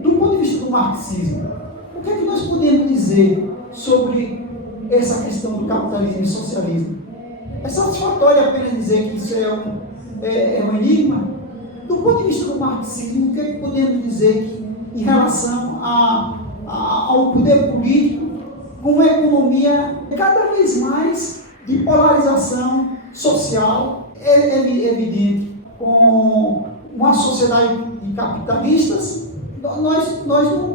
Do ponto de vista do marxismo, o que é que nós podemos dizer sobre essa questão do capitalismo e socialismo? É satisfatório apenas dizer que isso é um enigma? Do ponto de vista do marxismo, o que é que podemos dizer em relação ao poder político, com uma economia cada vez mais de polarização social, evidente, com uma sociedade de capitalistas? Nós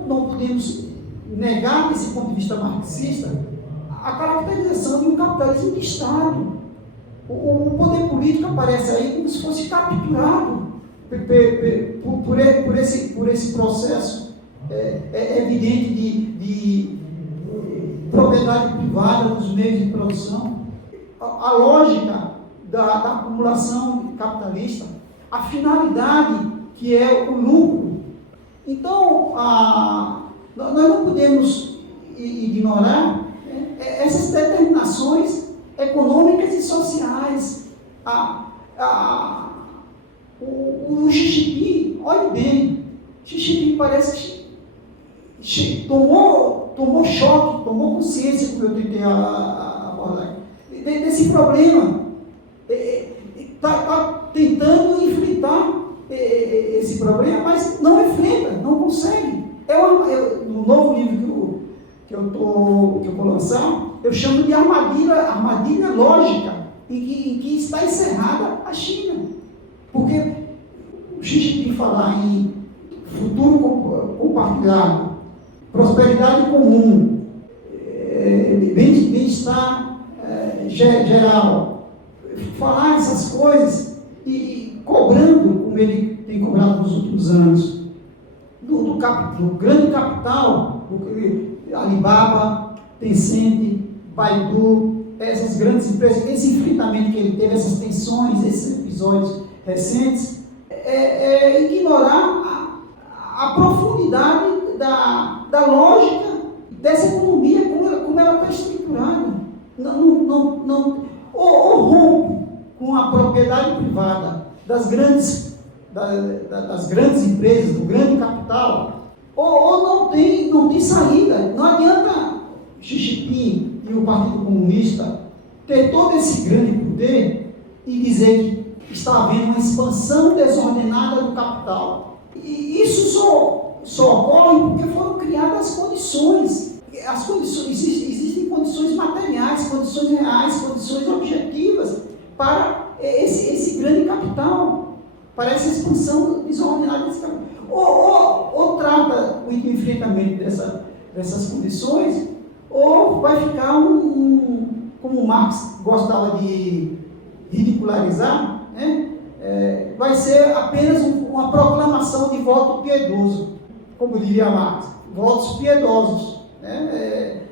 não podemos negar, desse ponto de vista marxista, a caracterização de um capitalismo de Estado. O poder político aparece aí como se fosse capturado por esse processo evidente de propriedade privada dos meios de produção, a lógica da acumulação capitalista, a finalidade que é o lucro. Então, nós não podemos ignorar essas determinações econômicas e sociais. O Xi Jinping, olhe bem, Xi Jinping parece que tomou choque, tomou consciência, como eu tentei abordar, desse problema. Está tentando enfrentar esse problema, mas não enfrenta, não consegue. No novo livro que eu vou lançar, eu chamo de armadilha lógica, em que está encerrada a China. Porque o Xi Jinping falar em futuro compartilhado, prosperidade comum, bem-estar geral, falar essas coisas e cobrando, como ele tem cobrado nos últimos anos, do grande capital, Alibaba, Tencent, Baidu, essas grandes empresas, esse enfrentamento que ele teve, essas tensões, esses episódios recentes, ignorar a profundidade da lógica dessa economia, como ela está estruturada. Ou rompe com a propriedade privada das grandes empresas, do grande capital, ou não tem saída. Não adianta Xi Jinping e o Partido Comunista ter todo esse grande poder e dizer que está havendo uma expansão desordenada do capital. E isso só ocorre porque foram criadas condições. Existem condições materiais, condições reais, condições objetivas para esse grande capital, para essa expansão desordenada desse capital. Ou trata o enfrentamento dessas condições, ou vai ficar como Marx gostava de ridicularizar, né? Vai ser apenas uma proclamação de voto piedoso, como diria Marx, votos piedosos, né?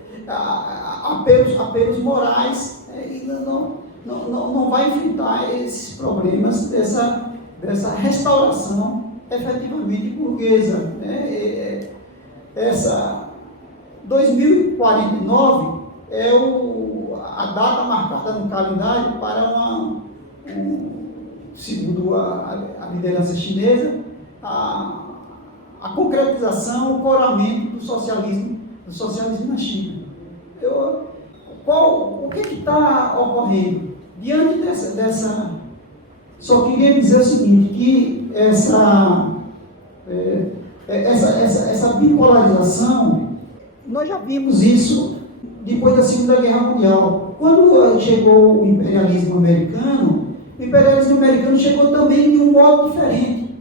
Apelos morais, e não vai enfrentar esses problemas dessa restauração efetivamente burguesa, né? Essa 2049 é a data marcada no calendário para segundo a liderança chinesa, a concretização, o coramento do socialismo na China. O que está ocorrendo? Diante dessa... Só queria dizer o seguinte, que essa bipolarização, nós já vimos isso depois da Segunda Guerra Mundial. Quando chegou o imperialismo americano chegou também de um modo diferente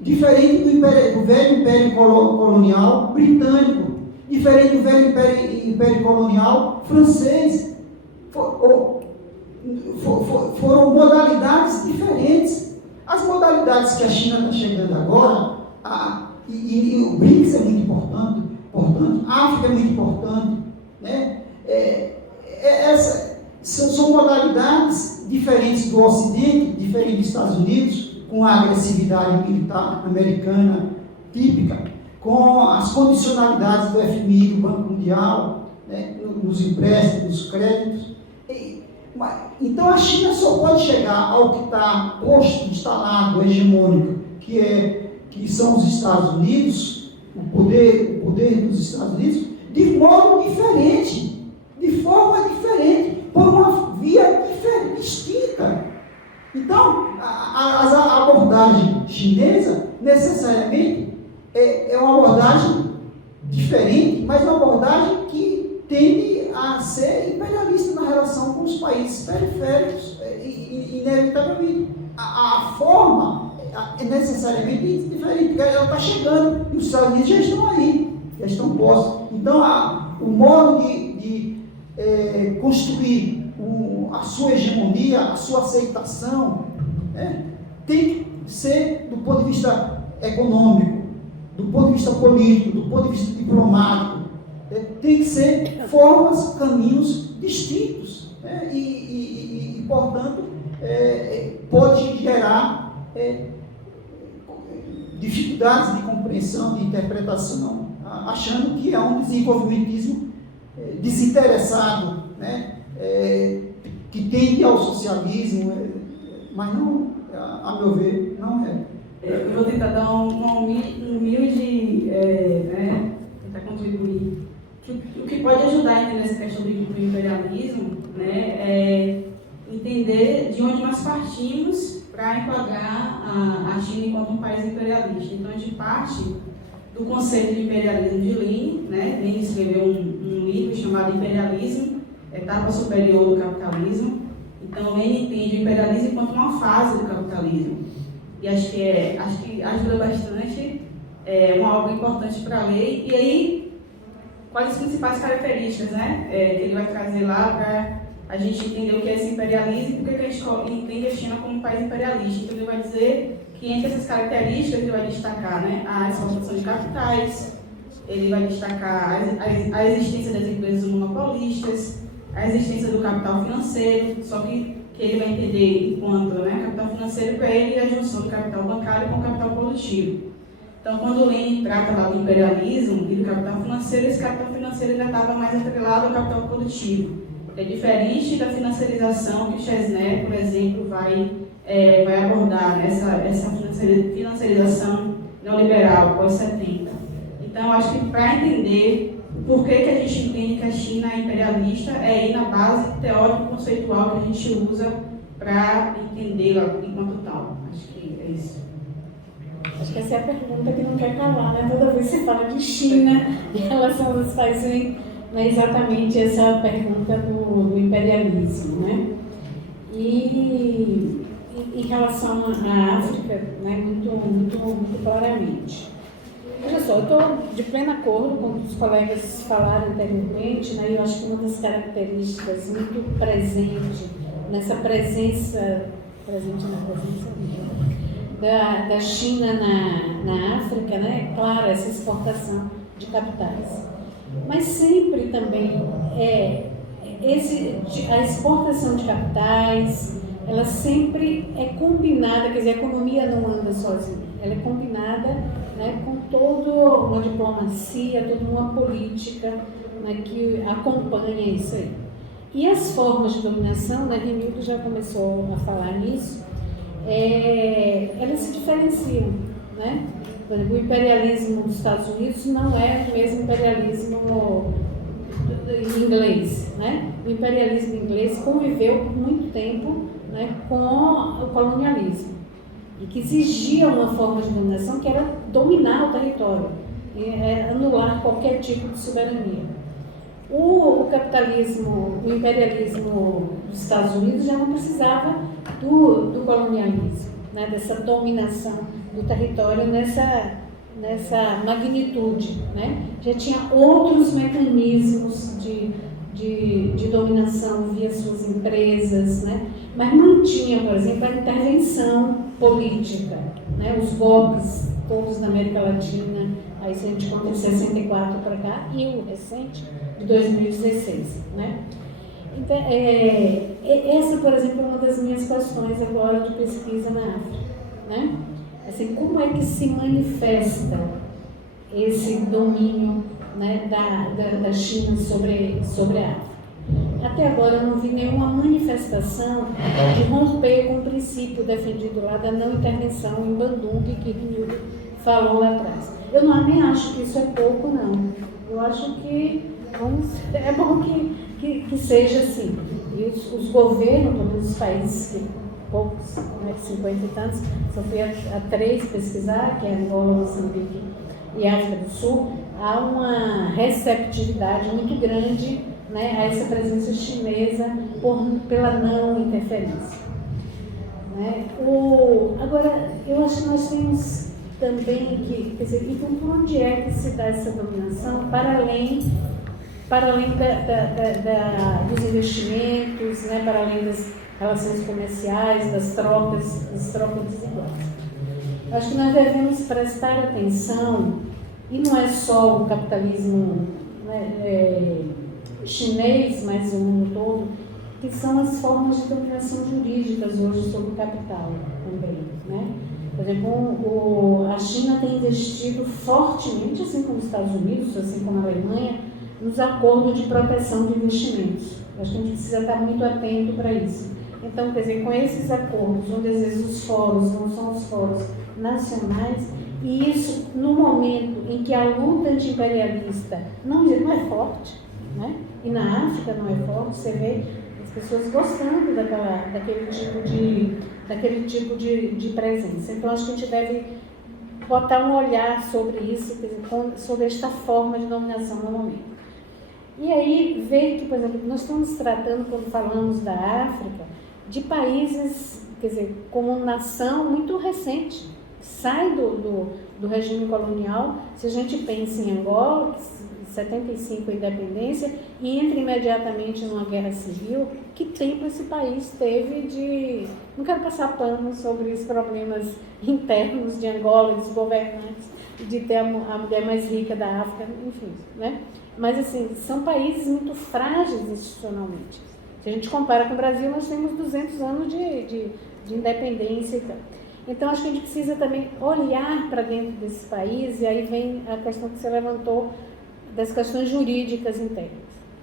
do velho império colonial britânico, diferente do velho império colonial francês. Foram modalidades diferentes. As modalidades que a China está chegando agora, e o BRICS é muito importante, a África é muito importante, né? São modalidades diferentes do Ocidente, diferentes dos Estados Unidos, com a agressividade militar americana típica, com as condicionalidades do FMI, do Banco Mundial, né? Nos empréstimos, nos créditos. Então a China só pode chegar ao que está posto, instalado, hegemônico, que são os Estados Unidos, o poder dos Estados Unidos, de modo diferente, de forma diferente, por uma via distinta. Então, a abordagem chinesa, necessariamente, é uma abordagem diferente, mas uma abordagem que tende a ser imperialista na relação com os países periféricos, inevitavelmente. A forma é necessariamente diferente, porque ela está chegando, e os Estados Unidos já estão aí, já estão postos. Então, o modo de construir a sua hegemonia, a sua aceitação, né, tem que ser do ponto de vista econômico, do ponto de vista político, do ponto de vista diplomático, Tem que ser formas, caminhos distintos, né? E portanto, pode gerar dificuldades de compreensão, de interpretação, achando que é um desenvolvimentismo desinteressado, né? Que tende ao socialismo, mas não, a meu ver, não é. Eu vou tentar dar uma humilde, tentar contribuir. O que pode ajudar a entender essa questão do imperialismo, né, é entender de onde nós partimos para enquadrar a China enquanto um país imperialista. Então, a gente parte do conceito de imperialismo de Lenin, né? Lenin escreveu um livro chamado Imperialismo, Etapa Superior do Capitalismo. Então, Lenin entende o imperialismo enquanto uma fase do capitalismo. E acho que ajuda bastante, é uma obra importante para ler. E aí, quais as principais características, né, que ele vai trazer lá para a gente entender o que é esse imperialismo e por que a gente entende a China como um país imperialista. Então, ele vai dizer que entre essas características ele vai destacar, né, a exportação de capitais, ele vai destacar a existência das empresas monopolistas, a existência do capital financeiro, só que ele vai entender enquanto, né, capital financeiro para ele a junção do capital bancário com o capital produtivo. Então, quando o Lenin trata lá do imperialismo e do capital financeiro, esse capital financeiro ainda estava mais atrelado ao capital produtivo. É diferente da financiarização que o Chesner, por exemplo, vai abordar, né, essa financiarização neoliberal pós-70. Então, acho que para entender por que a gente entende que a China é imperialista, é ir na base teórico-conceitual que a gente usa para entendê-la enquanto tal. Acho que é isso. Acho que essa é a pergunta que não quer calar, né? Toda vez que você fala de China em relação aos países, não é exatamente essa pergunta do imperialismo, né? E em relação à África, né, muito claramente. Olha só, eu estou de pleno acordo com o que os colegas falaram anteriormente, né? Eu acho que uma das características muito presente nessa presença da China na África, né? Claro, essa exportação de capitais. Mas sempre também a exportação de capitais, ela sempre é combinada, quer dizer, a economia não anda sozinha, ela é combinada, né, com toda uma diplomacia, toda uma política, né, que acompanha isso aí. E as formas de dominação, né, Renildo já começou a falar nisso, elas se diferenciam, né? Por exemplo, o imperialismo dos Estados Unidos não é o mesmo imperialismo inglês, né? O imperialismo inglês conviveu por muito tempo, né, com o colonialismo e que exigia uma forma de dominação que era dominar o território, anular qualquer tipo de soberania. O capitalismo, o imperialismo dos Estados Unidos já não precisava do colonialismo, né, dessa dominação do território nessa magnitude, né? Já tinha outros mecanismos de dominação via suas empresas, né? Mas mantinha, por exemplo, a intervenção política, né? Os golpes todos na América Latina, aí se a gente conta de 64 para cá, e o recente de 2016, né? Então, essa, por exemplo, é uma das minhas questões agora de pesquisa na África, né? Assim, como é que se manifesta esse domínio, né, da China sobre a África? Até agora eu não vi nenhuma manifestação de romper com o princípio defendido lá da não intervenção em Bandung, que Renildo falou lá atrás. Eu nem acho que isso é pouco, não. Eu acho que é bom que seja assim. E os governos, todos os países, poucos, né, 50 e tantos, só fui a 3 pesquisar, que é Angola, Moçambique e África do Sul, há uma receptividade muito grande, né, a essa presença chinesa pela não interferência. Né? Agora, eu acho que nós temos também que, quer dizer, então por onde é que se dá essa dominação para além dos investimentos, né, para além das relações comerciais, das trocas desiguais. Acho que nós devemos prestar atenção, e não é só o capitalismo, né, chinês, mas o mundo todo, que são as formas de dominação jurídicas hoje sobre o capital também, né? Por exemplo, a China tem investido fortemente, assim como os Estados Unidos, assim como a Alemanha, nos acordos de proteção de investimentos. Acho que a gente precisa estar muito atento para isso. Então, quer dizer, com esses acordos, onde às vezes os fóruns não são os fóruns nacionais, e isso no momento em que a luta anti-imperialista não é forte, né? E na África não é forte, você vê as pessoas gostando daquele tipo de presença. Então, acho que a gente deve botar um olhar sobre isso, quer dizer, sobre esta forma de dominação no momento. E aí, ver que, por exemplo, nós estamos tratando, quando falamos da África, de países, quer dizer, como nação muito recente, sai do regime colonial. Se a gente pensa em Angola, 75 a independência, e entra imediatamente numa guerra civil, que tempo esse país teve de... Não quero passar pano sobre os problemas internos de Angola, dos governantes, de ter a mulher mais rica da África, enfim, né? Mas, assim, são países muito frágeis institucionalmente. Se a gente compara com o Brasil, nós temos 200 anos de independência e tal. Então, acho que a gente precisa também olhar para dentro desse país, e aí vem a questão que você levantou das questões jurídicas internas,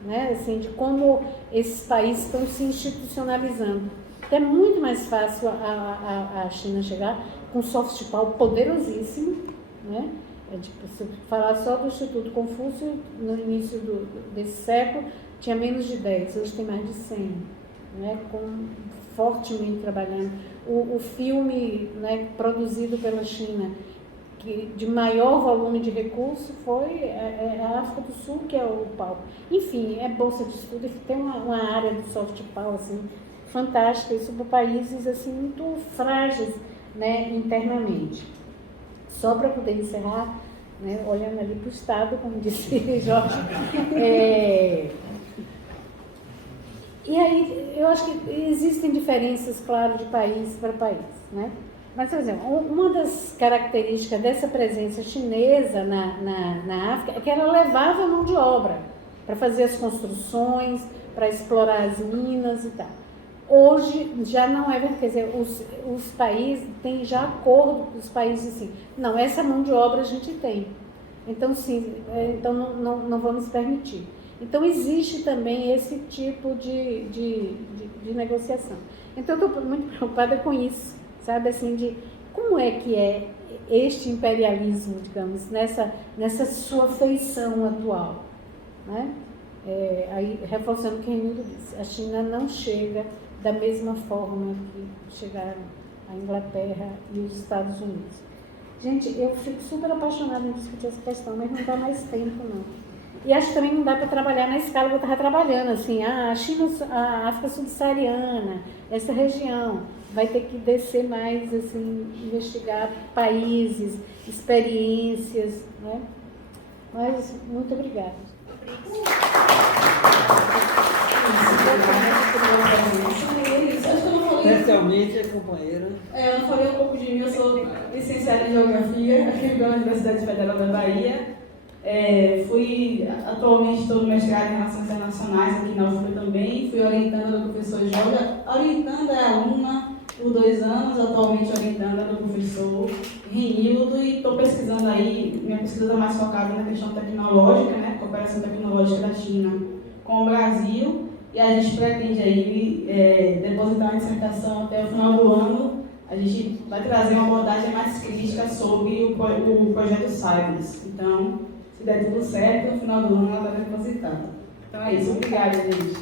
né? Assim, de como esses países estão se institucionalizando. É muito mais fácil a China chegar com soft power poderosíssimo, né? Se eu falar só do Instituto Confúcio, no início desse século, tinha menos de 10, hoje tem mais de 100, né? Fortemente trabalhando. O filme, né, produzido pela China, que de maior volume de recurso, foi a África do Sul, que é o palco. Enfim, é bolsa de estudo, tem uma área de soft power assim, fantástica, isso para países assim, muito frágeis, né, internamente. Só para poder encerrar, né, olhando ali para o Estado, como disse Jorge, e aí eu acho que existem diferenças, claro, de país para país, né? Mas, por exemplo, uma das características dessa presença chinesa na África é que ela levava a mão de obra para fazer as construções, para explorar as minas e tal. Hoje já não é, quer dizer, os países têm já acordo com os países assim, não, essa mão de obra a gente tem, então sim, então não vamos permitir. Então existe também esse tipo de negociação. Então eu estou muito preocupada com isso, sabe, assim, de como é que é este imperialismo, digamos, nessa sua feição atual, né? Aí reforçando o que o Renildo disse, a China não chega da mesma forma que chegaram a Inglaterra e os Estados Unidos. Gente, eu fico super apaixonada em discutir essa questão, mas não dá mais tempo, não. E acho que também não dá para trabalhar na escala que eu estava trabalhando, assim, a China, a África Subsaariana, essa região, vai ter que descer mais, assim, investigar países, experiências, né? Mas, muito obrigada. Especialmente a companheira. Eu não falei um pouco de mim, eu sou licenciada em Geografia aqui da Universidade Federal da Bahia. Atualmente estou no mestrado em Relações Internacionais aqui na UFBA também. Fui orientando do professor Joga, orientando a aluna por 2 anos, atualmente orientando do professor Renildo, e estou pesquisando aí, minha pesquisa está mais focada na questão tecnológica, né, cooperação tecnológica da China com o Brasil, e a gente pretende aí depositar uma dissertação até o final do ano. A gente vai trazer uma abordagem mais crítica sobre o projeto Cybers. Então, se der tudo certo, no final do ano ela vai depositar. Então é isso, obrigada, gente.